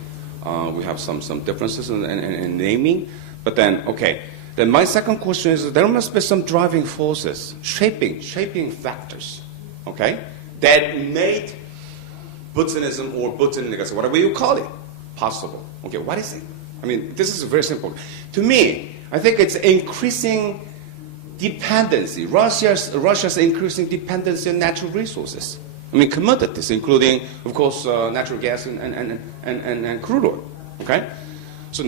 we have some differences in naming. But then, okay, then my second question is there must be some driving forces, shaping factors, okay, that made Putinism or Putinism, whatever you call it, possible. Okay, what is it? I mean, this is very simple. To me, I think it's increasing dependency. Russia's increasing dependency on natural resources. I mean, commodities, including, of course, natural gas and crude oil. Okay, so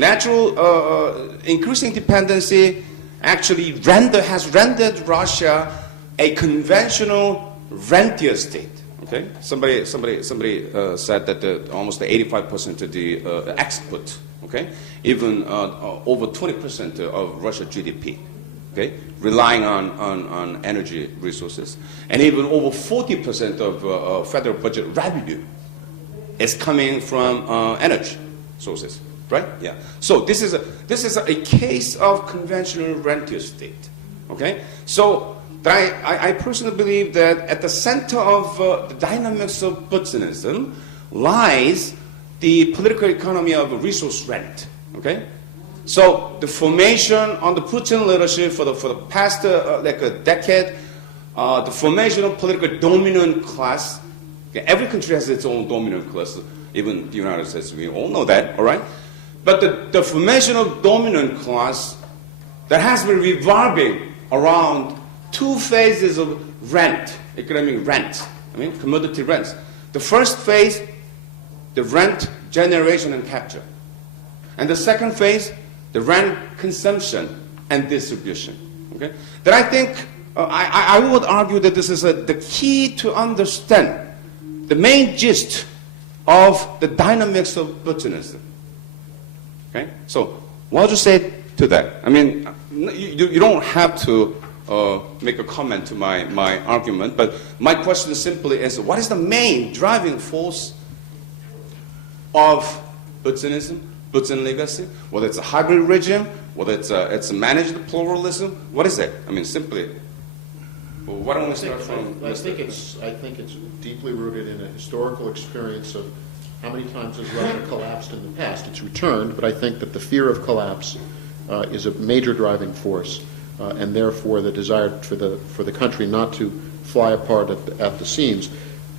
increasing dependency actually has rendered Russia a conventional rentier state. Okay, somebody said that almost 85% of the export, okay, even over 20% of Russia's GDP, okay, relying on energy resources, and even over 40% of federal budget revenue is coming from energy sources, right? Yeah. So this is a case of conventional rentier state, okay. So. I personally believe that at the center of the dynamics of Putinism lies the political economy of resource rent. Okay, so the formation on the Putin leadership for the past like a decade, the formation of political dominant class. Okay, every country has its own dominant class, even the United States. We all know that, all right. But the formation of dominant class that has been revolving around two phases of rent, economic rent, commodity rents. The first phase, the rent generation and capture. And the second phase, the rent consumption and distribution. Okay? That I think, I would argue that this is the key to understand the main gist of the dynamics of Putinism. Okay? So, what would you say to that? I mean, you don't have to make a comment to my argument, but my question simply is, what is the main driving force of Putinism, Putin legacy? Whether it's a hybrid regime, whether it's a managed pluralism, what is it? I mean, simply, well, why don't we start from I think it's deeply rooted in a historical experience of how many times has Russia collapsed in the past. It's returned, but I think that the fear of collapse is a major driving force. And therefore the desire for the country not to fly apart at the seams.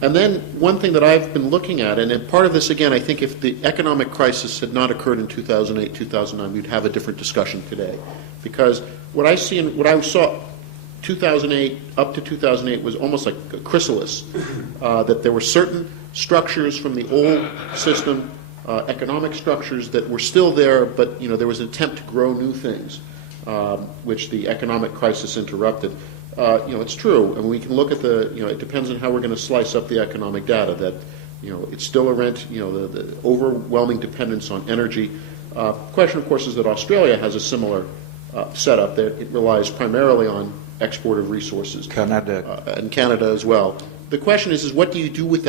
And then one thing that I've been looking at, and part of this, again, I think if the economic crisis had not occurred in 2008, 2009, we'd have a different discussion today. Because what I saw 2008 up to 2008 was almost like a chrysalis, that there were certain structures from the old system, economic structures that were still there, but there was an attempt to grow new things. which the economic crisis interrupted. It's true, and we can look at it depends on how we're going to slice up the economic data, that, it's still a rent, the overwhelming dependence on energy. The question, of course, is that Australia has a similar setup, that it relies primarily on export of resources. Canada. And Canada as well. The question is what do you do with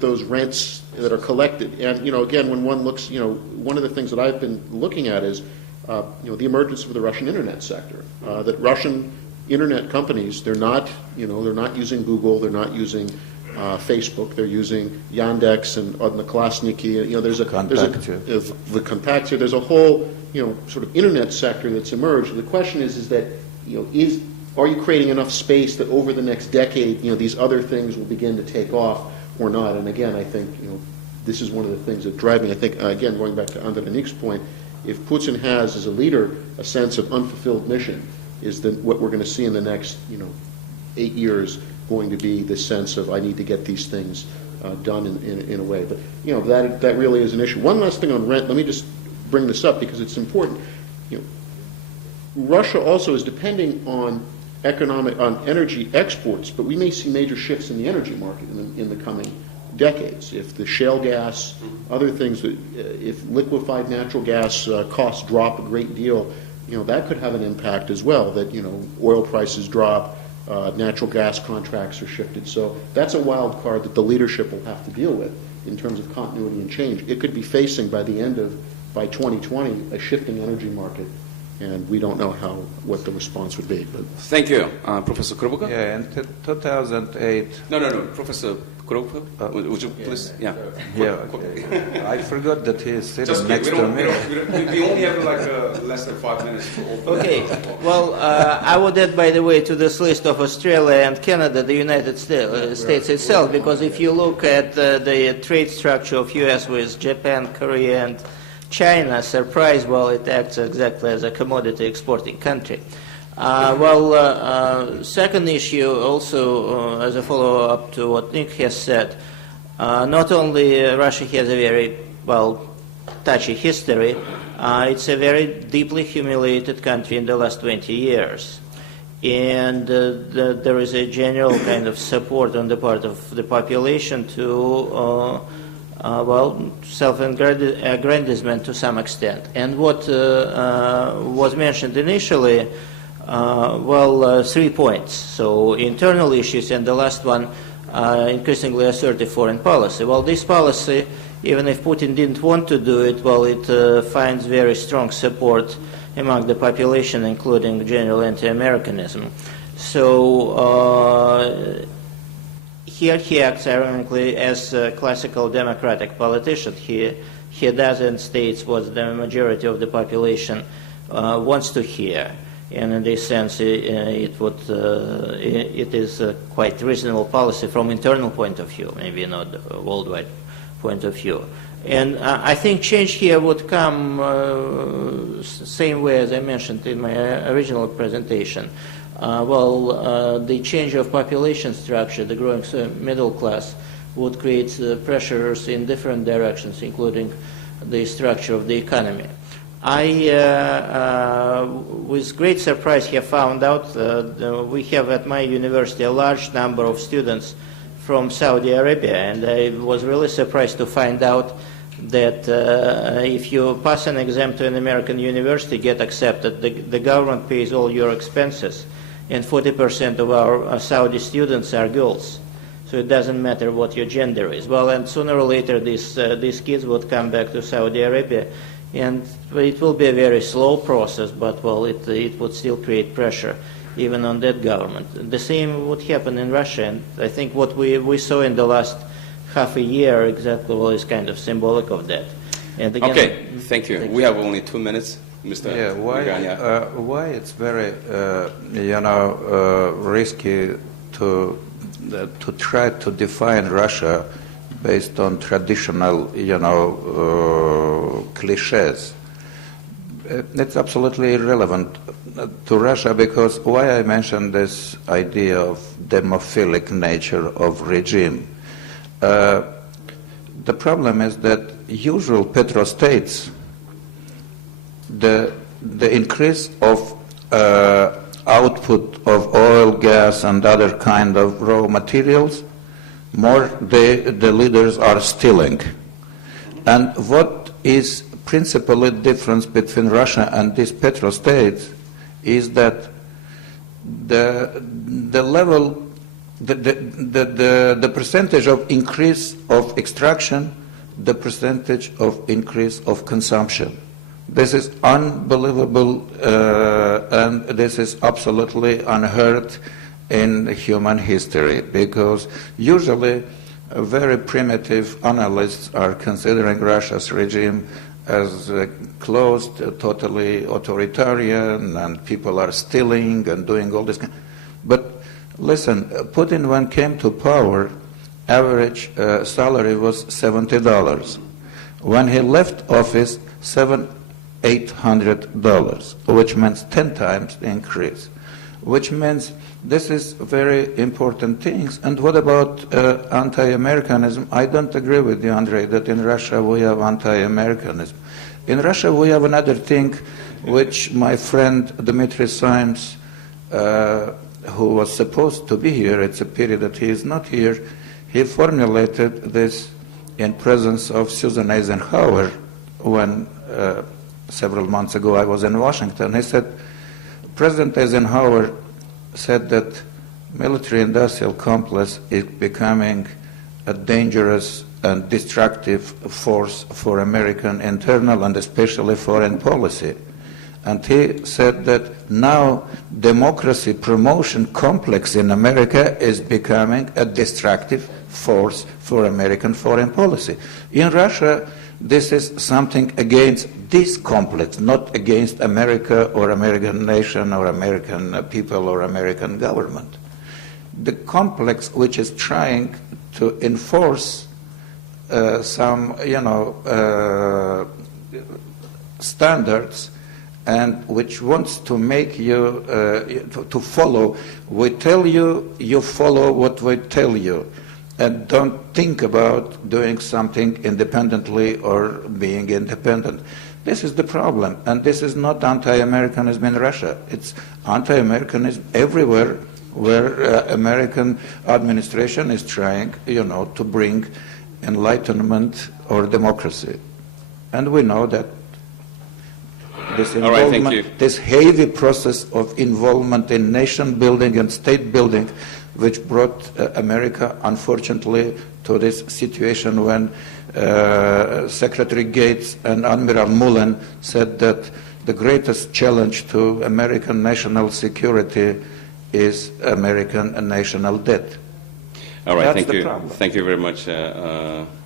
those rents that are collected? And, again, when one looks, one of the things that I've been looking at is, the emergence of the Russian internet sector. That Russian internet companies, they're not using Google, they're not using Facebook, they're using Yandex and Odnoklassniki. There's the Kontakte. There's a whole, sort of internet sector that's emerged. The question is that, are you creating enough space that over the next decade, these other things will begin to take off or not? And again, I think, this is one of the things that drive me. I think, again, going back to Andrenik's point, if Putin has, as a leader, a sense of unfulfilled mission, is that what we're going to see in the next, 8 years going to be this sense of, I need to get these things done in a way. But, that really is an issue. One last thing on rent. Let me just bring this up because it's important. Russia also is depending on energy exports, but we may see major shifts in the energy market in the coming decades. If the shale gas, other things, if liquefied natural gas costs drop a great deal, that could have an impact as well, that, oil prices drop, natural gas contracts are shifted. So that's a wild card that the leadership will have to deal with in terms of continuity and change. It could be facing by 2020, a shifting energy market, and we don't know what the response would be. But thank you, Professor Krubuka. Yeah, in 2008. No, Professor Krubuka. Would you please? Yeah. Yeah. I forgot that he is sitting Just next to me. We only have less than 5 minutes to open. Okay. Well, I would add, by the way, to this list of Australia and Canada, the United States itself, because if you look at the trade structure of U.S. with Japan, Korea, and China, surprise, it acts exactly as a commodity exporting country. Second issue, also as a follow-up to what Nick has said, not only Russia has a very, touchy history, it's a very deeply humiliated country in the last 20 years. And there is a general kind of support on the part of the population to self-aggrandizement to some extent. And what was mentioned initially, 3 points. So internal issues, and the last one, increasingly assertive foreign policy. Well, this policy, even if Putin didn't want to do it, it finds very strong support among the population, including general anti-Americanism. So here he acts ironically as a classical democratic politician. He doesn't state what the majority of the population wants to hear, and in this sense, it is a quite reasonable policy from internal point of view, maybe not a worldwide point of view. And I think change here would come same way as I mentioned in my original presentation. The change of population structure, the growing middle class, would create pressures in different directions, including the structure of the economy. I, with great surprise, have found out we have at my university a large number of students from Saudi Arabia, and I was really surprised to find out that if you pass an exam to an American university, get accepted, the government pays all your expenses, and 40% of our Saudi students are girls. So it doesn't matter what your gender is. Well, and sooner or later these kids would come back to Saudi Arabia, and it will be a very slow process, but it would still create pressure even on that government. The same would happen in Russia, and I think what we saw in the last half a year exactly is kind of symbolic of that. And again, okay, thank you. We have only 2 minutes, Mr. Yeah, why it's very risky to try to define Russia based on traditional cliches. It's absolutely irrelevant to Russia, because why I mentioned this idea of demophilic nature of regime. The problem is that usual petrostates, the increase of output of oil, gas, and other kind of raw materials, more the leaders are stealing. And what is principally difference between Russia and these petrostates is that the level, the percentage of increase of extraction, the percentage of increase of consumption. This is unbelievable, and this is absolutely unheard in human history, because usually very primitive analysts are considering Russia's regime as closed, totally authoritarian, and people are stealing and doing all this. But listen, Putin, when came to power, average salary was $70. When he left office, $800, which means 10 times the increase, which means this is very important things. And what about anti-Americanism? I don't agree with you, Andrei, that in Russia we have anti-Americanism. In Russia we have another thing which my friend Dmitry Symes, who was supposed to be here, it's a pity that he is not here, he formulated this in presence of Susan Eisenhower when several months ago I was in Washington. He said, President Eisenhower said that military-industrial complex is becoming a dangerous and destructive force for American internal and especially foreign policy. And he said that now democracy promotion complex in America is becoming a destructive force for American foreign policy. In Russia, this is something against this complex, not against America or American nation or American people or American government. The complex which is trying to enforce some, standards, and which wants to make you to follow. We tell you, you follow what we tell you, and don't think about doing something independently or being independent. This is the problem, and this is not anti-Americanism in Russia. It's anti-Americanism everywhere where American administration is trying, to bring enlightenment or democracy. And we know that this involvement, all right, thank you. this heavy process of involvement in nation building and state building, which brought America, unfortunately, to this situation when Secretary Gates and Admiral Mullen said that the greatest challenge to American national security is American national debt. All right, That's thank the you. problem. Thank you very much,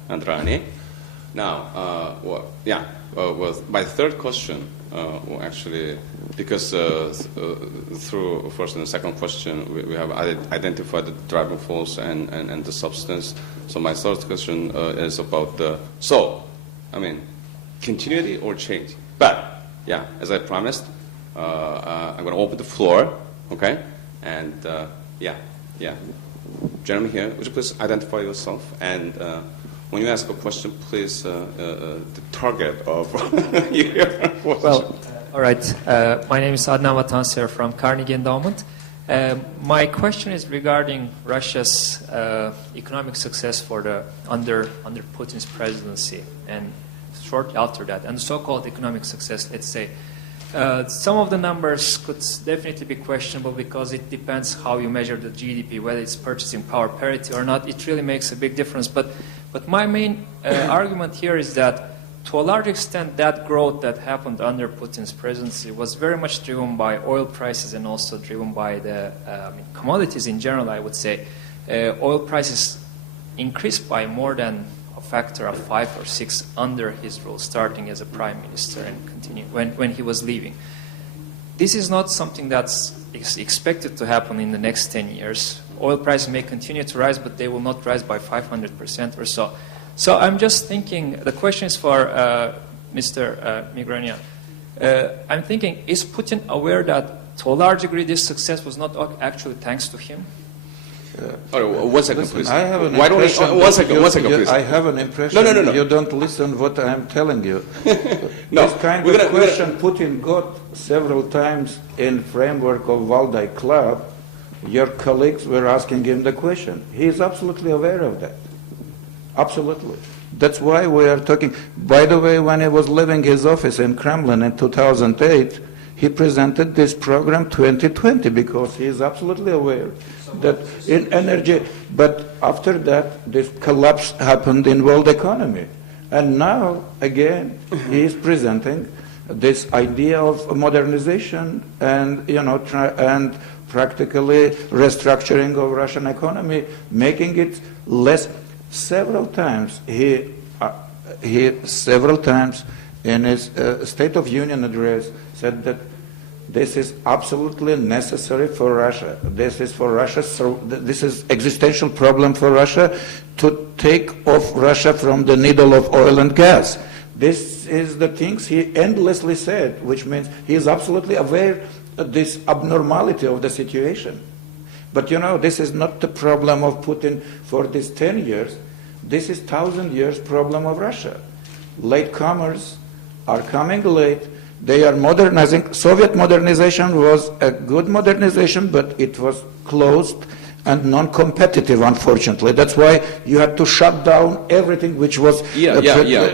Andrani. Now, my third question, actually, because through first and second question, we have identified the driving force and the substance. So my third question is about continuity or change. But, as I promised, I'm going to open the floor, okay? And, gentlemen here, would you please identify yourself? And when you ask a question, please the target of your question. Well, all right. My name is Adnan Vatansever from Carnegie Endowment. My question is regarding Russia's economic success under Putin's presidency and shortly after that, and so-called economic success, let's say. Some of the numbers could definitely be questionable because it depends how you measure the GDP, whether it's purchasing power parity or not. It really makes a big difference. But my main argument here is that, to a large extent, that growth that happened under Putin's presidency was very much driven by oil prices and also driven by the commodities in general, I would say. Oil prices increased by more than a factor of 5 or 6 under his rule, starting as a prime minister and continue when he was leaving. This is not something that's expected to happen in the next 10 years. Oil prices may continue to rise, but they will not rise by 500% or so. So I'm just thinking, the question is for Mr. Migrania. I'm thinking, is Putin aware that to a large degree this success was not actually thanks to him? One second, please. I have an Why don't we, impression one second, you- please. I have an impression No. you don't listen what I'm telling you. No, This kind we're of gonna- question Putin got several times in framework of Valdai Club. Your colleagues were asking him the question. He is absolutely aware of that. Absolutely. That's why we are talking. By the way, when he was leaving his office in Kremlin in 2008, he presented this program 2020 because he is absolutely aware that in energy, but after that, this collapse happened in world economy. And now, again, he is presenting this idea of modernization and, and practically restructuring of Russian economy, making it less. Several times, he several times in his State of Union address said that this is absolutely necessary for Russia. This is for Russia. So this is existential problem for Russia to take off Russia from the needle of oil and gas. This is the things he endlessly said, which means he is absolutely aware of this abnormality of the situation. But this is not the problem of Putin for these 10 years. This is 1,000 years problem of Russia. Latecomers are coming late. They are modernizing. Soviet modernization was a good modernization, but it was closed and non-competitive, unfortunately. That's why you had to shut down everything which was... Yeah.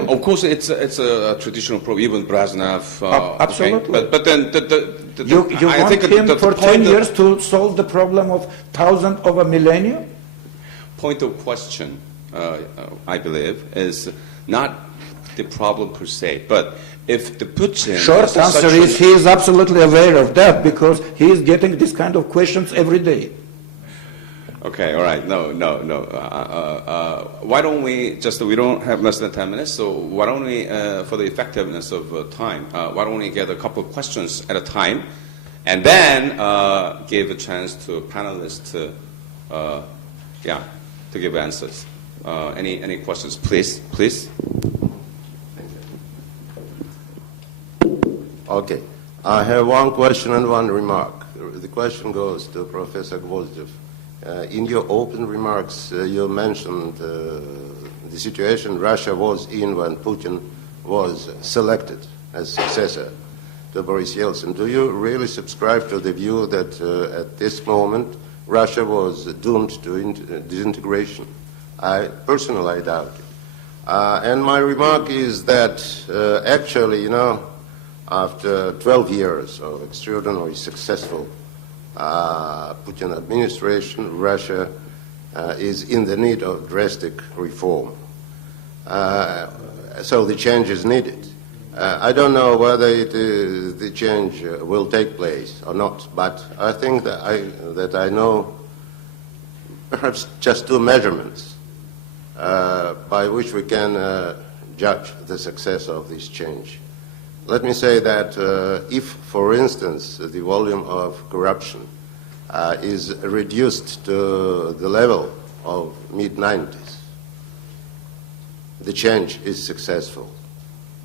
Of course, it's a traditional problem, even Brezhnev. Absolutely. Okay. But then you I want think him the for point 10 years to solve the problem of 1,000 of a millennium? Point of question, I believe, is not the problem per se, but if the Putin... Short answer is he is absolutely aware of that because he is getting this kind of questions every day. Okay, all right. No. Why don't we we don't have less than 10 minutes, so why don't we, for the effectiveness of time, why don't we get a couple of questions at a time, and then give a chance to panelists to give answers. Any questions, please? Okay. I have one question and one remark. The question goes to Professor Gvozdev. In your open remarks, you mentioned the situation Russia was in when Putin was selected as successor to Boris Yeltsin. Do you really subscribe to the view that at this moment Russia was doomed to disintegration? I personally doubt it. And my remark is that actually, after 12 years of extraordinarily successful Putin administration, Russia is in the need of drastic reform. So the change is needed. I don't know whether the change will take place or not, but I think that I know perhaps just two measurements by which we can judge the success of this change. Let me say that if, for instance, the volume of corruption is reduced to the level of mid-90s, the change is successful.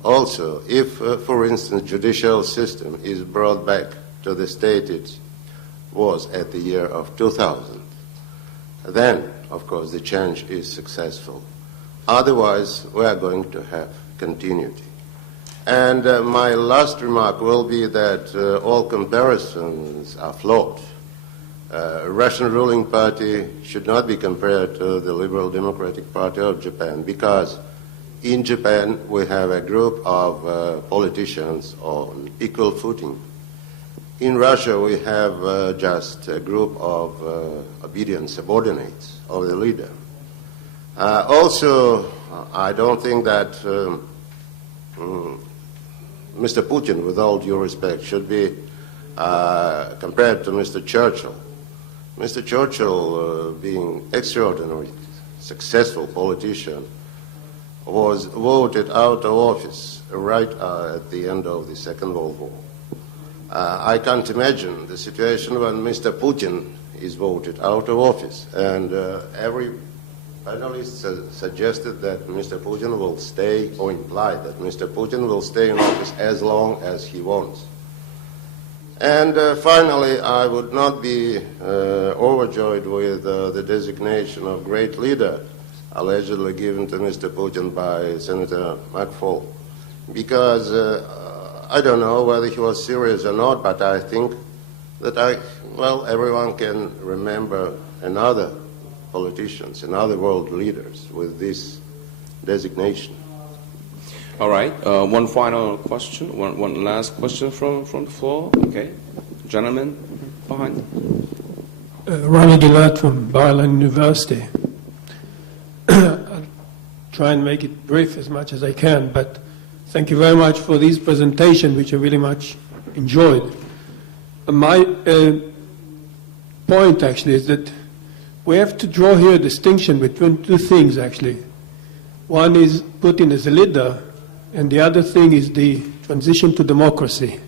Also, if, for instance, judicial system is brought back to the state it was at the year of 2000, then, of course, the change is successful. Otherwise, we are going to have continuity. And my last remark will be that all comparisons are flawed. Russian ruling party should not be compared to the Liberal Democratic Party of Japan because in Japan we have a group of politicians on equal footing. In Russia we have just a group of obedient subordinates of the leader. Also, I don't think that Mr. Putin, with all due respect, should be compared to Mr. Churchill. Mr. Churchill, being extraordinarily successful politician, was voted out of office right at the end of the Second World War. I can't imagine the situation when Mr. Putin is voted out of office, and every panelist suggested that Mr. Putin will stay, or implied that Mr. Putin will stay in office as long as he wants. And finally, I would not be overjoyed with the designation of great leader allegedly given to Mr. Putin by Senator McFaul, because I don't know whether he was serious or not, but I think that everyone can remember another politicians and other world leaders with this designation. All right. One final question. One last question from the floor. Okay, gentlemen behind. Ronnie Gillette from Bar-Ilan University. I'll try and make it brief as much as I can, but thank you very much for these presentations, which I really much enjoyed. My point, actually, is that we have to draw here a distinction between two things, actually. One is Putin as a leader, and the other thing is the transition to democracy.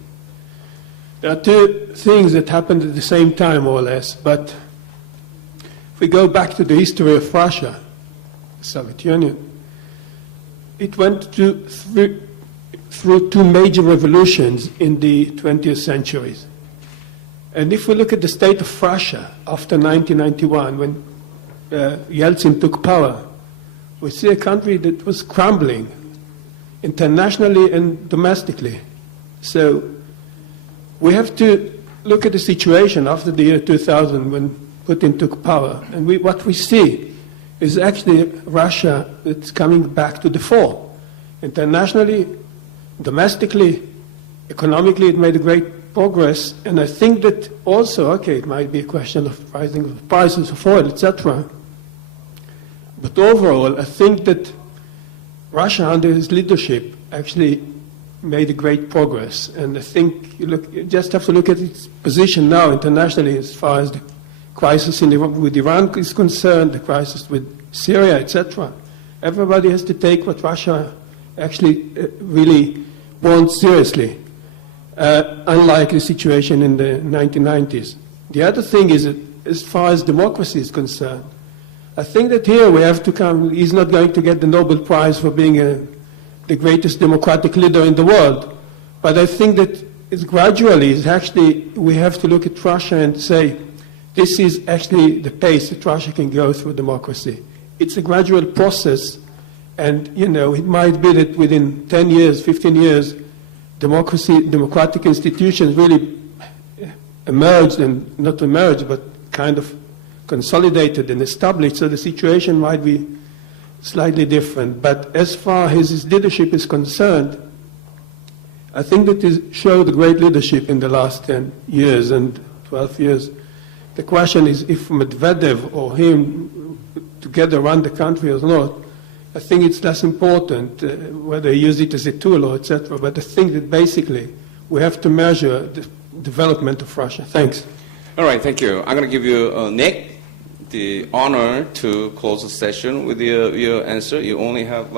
There are two things that happened at the same time, more or less, but if we go back to the history of Russia, the Soviet Union, it went through two major revolutions in the 20th centuries. And if we look at the state of Russia after 1991, when Yeltsin took power, we see a country that was crumbling internationally and domestically. So we have to look at the situation after the year 2000 when Putin took power. And what we see is actually Russia that's coming back to the fore. Internationally, domestically, economically, it made a great progress. And I think that also, it might be a question of rising of prices of oil, etc. But overall, I think that Russia, under his leadership, actually made a great progress. And I think you just have to look at its position now internationally as far as the crisis with Iran is concerned, the crisis with Syria, etc. Everybody has to take what Russia actually really wants seriously, unlike the situation in the 1990s. The other thing is that as far as democracy is concerned, I think that here we have to come, he's not going to get the Nobel Prize for being the greatest democratic leader in the world, but I think that we have to look at Russia and say, this is actually the pace that Russia can go through democracy. It's a gradual process, and it might be that within 10 years, 15 years, democratic institutions really emerged, and not emerged, but kind of consolidated and established, so the situation might be slightly different. But as far as his leadership is concerned, I think that he showed great leadership in the last 10 years and 12 years. The question is if Medvedev or him together run the country or not. I think it's less important whether you use it as a tool or etc. But I think that basically we have to measure the development of Russia. Thanks. All right, thank you. I'm going to give you, Nick, the honor to close the session with your answer. You only have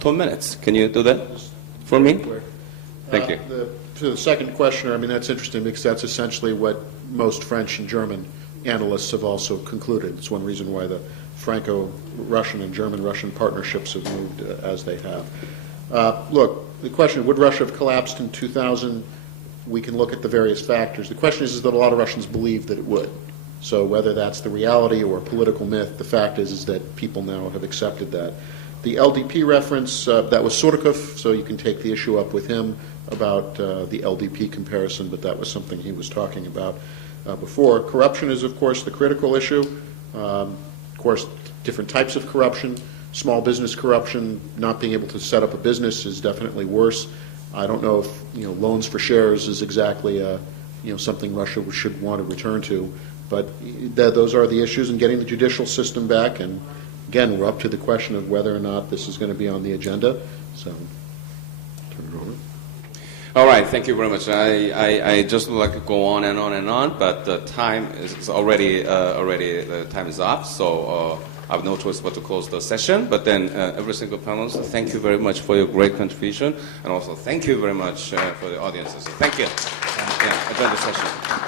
2 minutes. Can you do that for me? Thank you. To the second questioner, that's interesting because that's essentially what most French and German analysts have also concluded. It's one reason why the Franco-Russian and German-Russian partnerships have moved as they have. Look, the question, would Russia have collapsed in 2000? We can look at the various factors. The question is that a lot of Russians believe that it would. So whether that's the reality or a political myth, the fact is that people now have accepted that. The LDP reference, that was Surkov, so you can take the issue up with him about the LDP comparison, but that was something he was talking about before. Corruption is, of course, the critical issue. Of course, different types of corruption. Small business corruption, not being able to set up a business is definitely worse. I don't know if loans for shares is exactly something Russia should want to return to, but those are the issues, and getting the judicial system back. And again, we're up to the question of whether or not this is going to be on the agenda. So, turn it over. All right, thank you very much. I just would like to go on and on and on, but the time is already the time is up, so I have no choice but to close the session. But then every single panelist, thank you very much for your great contribution, and also thank you very much for the audiences. Thank you. Yeah, adjourn the session.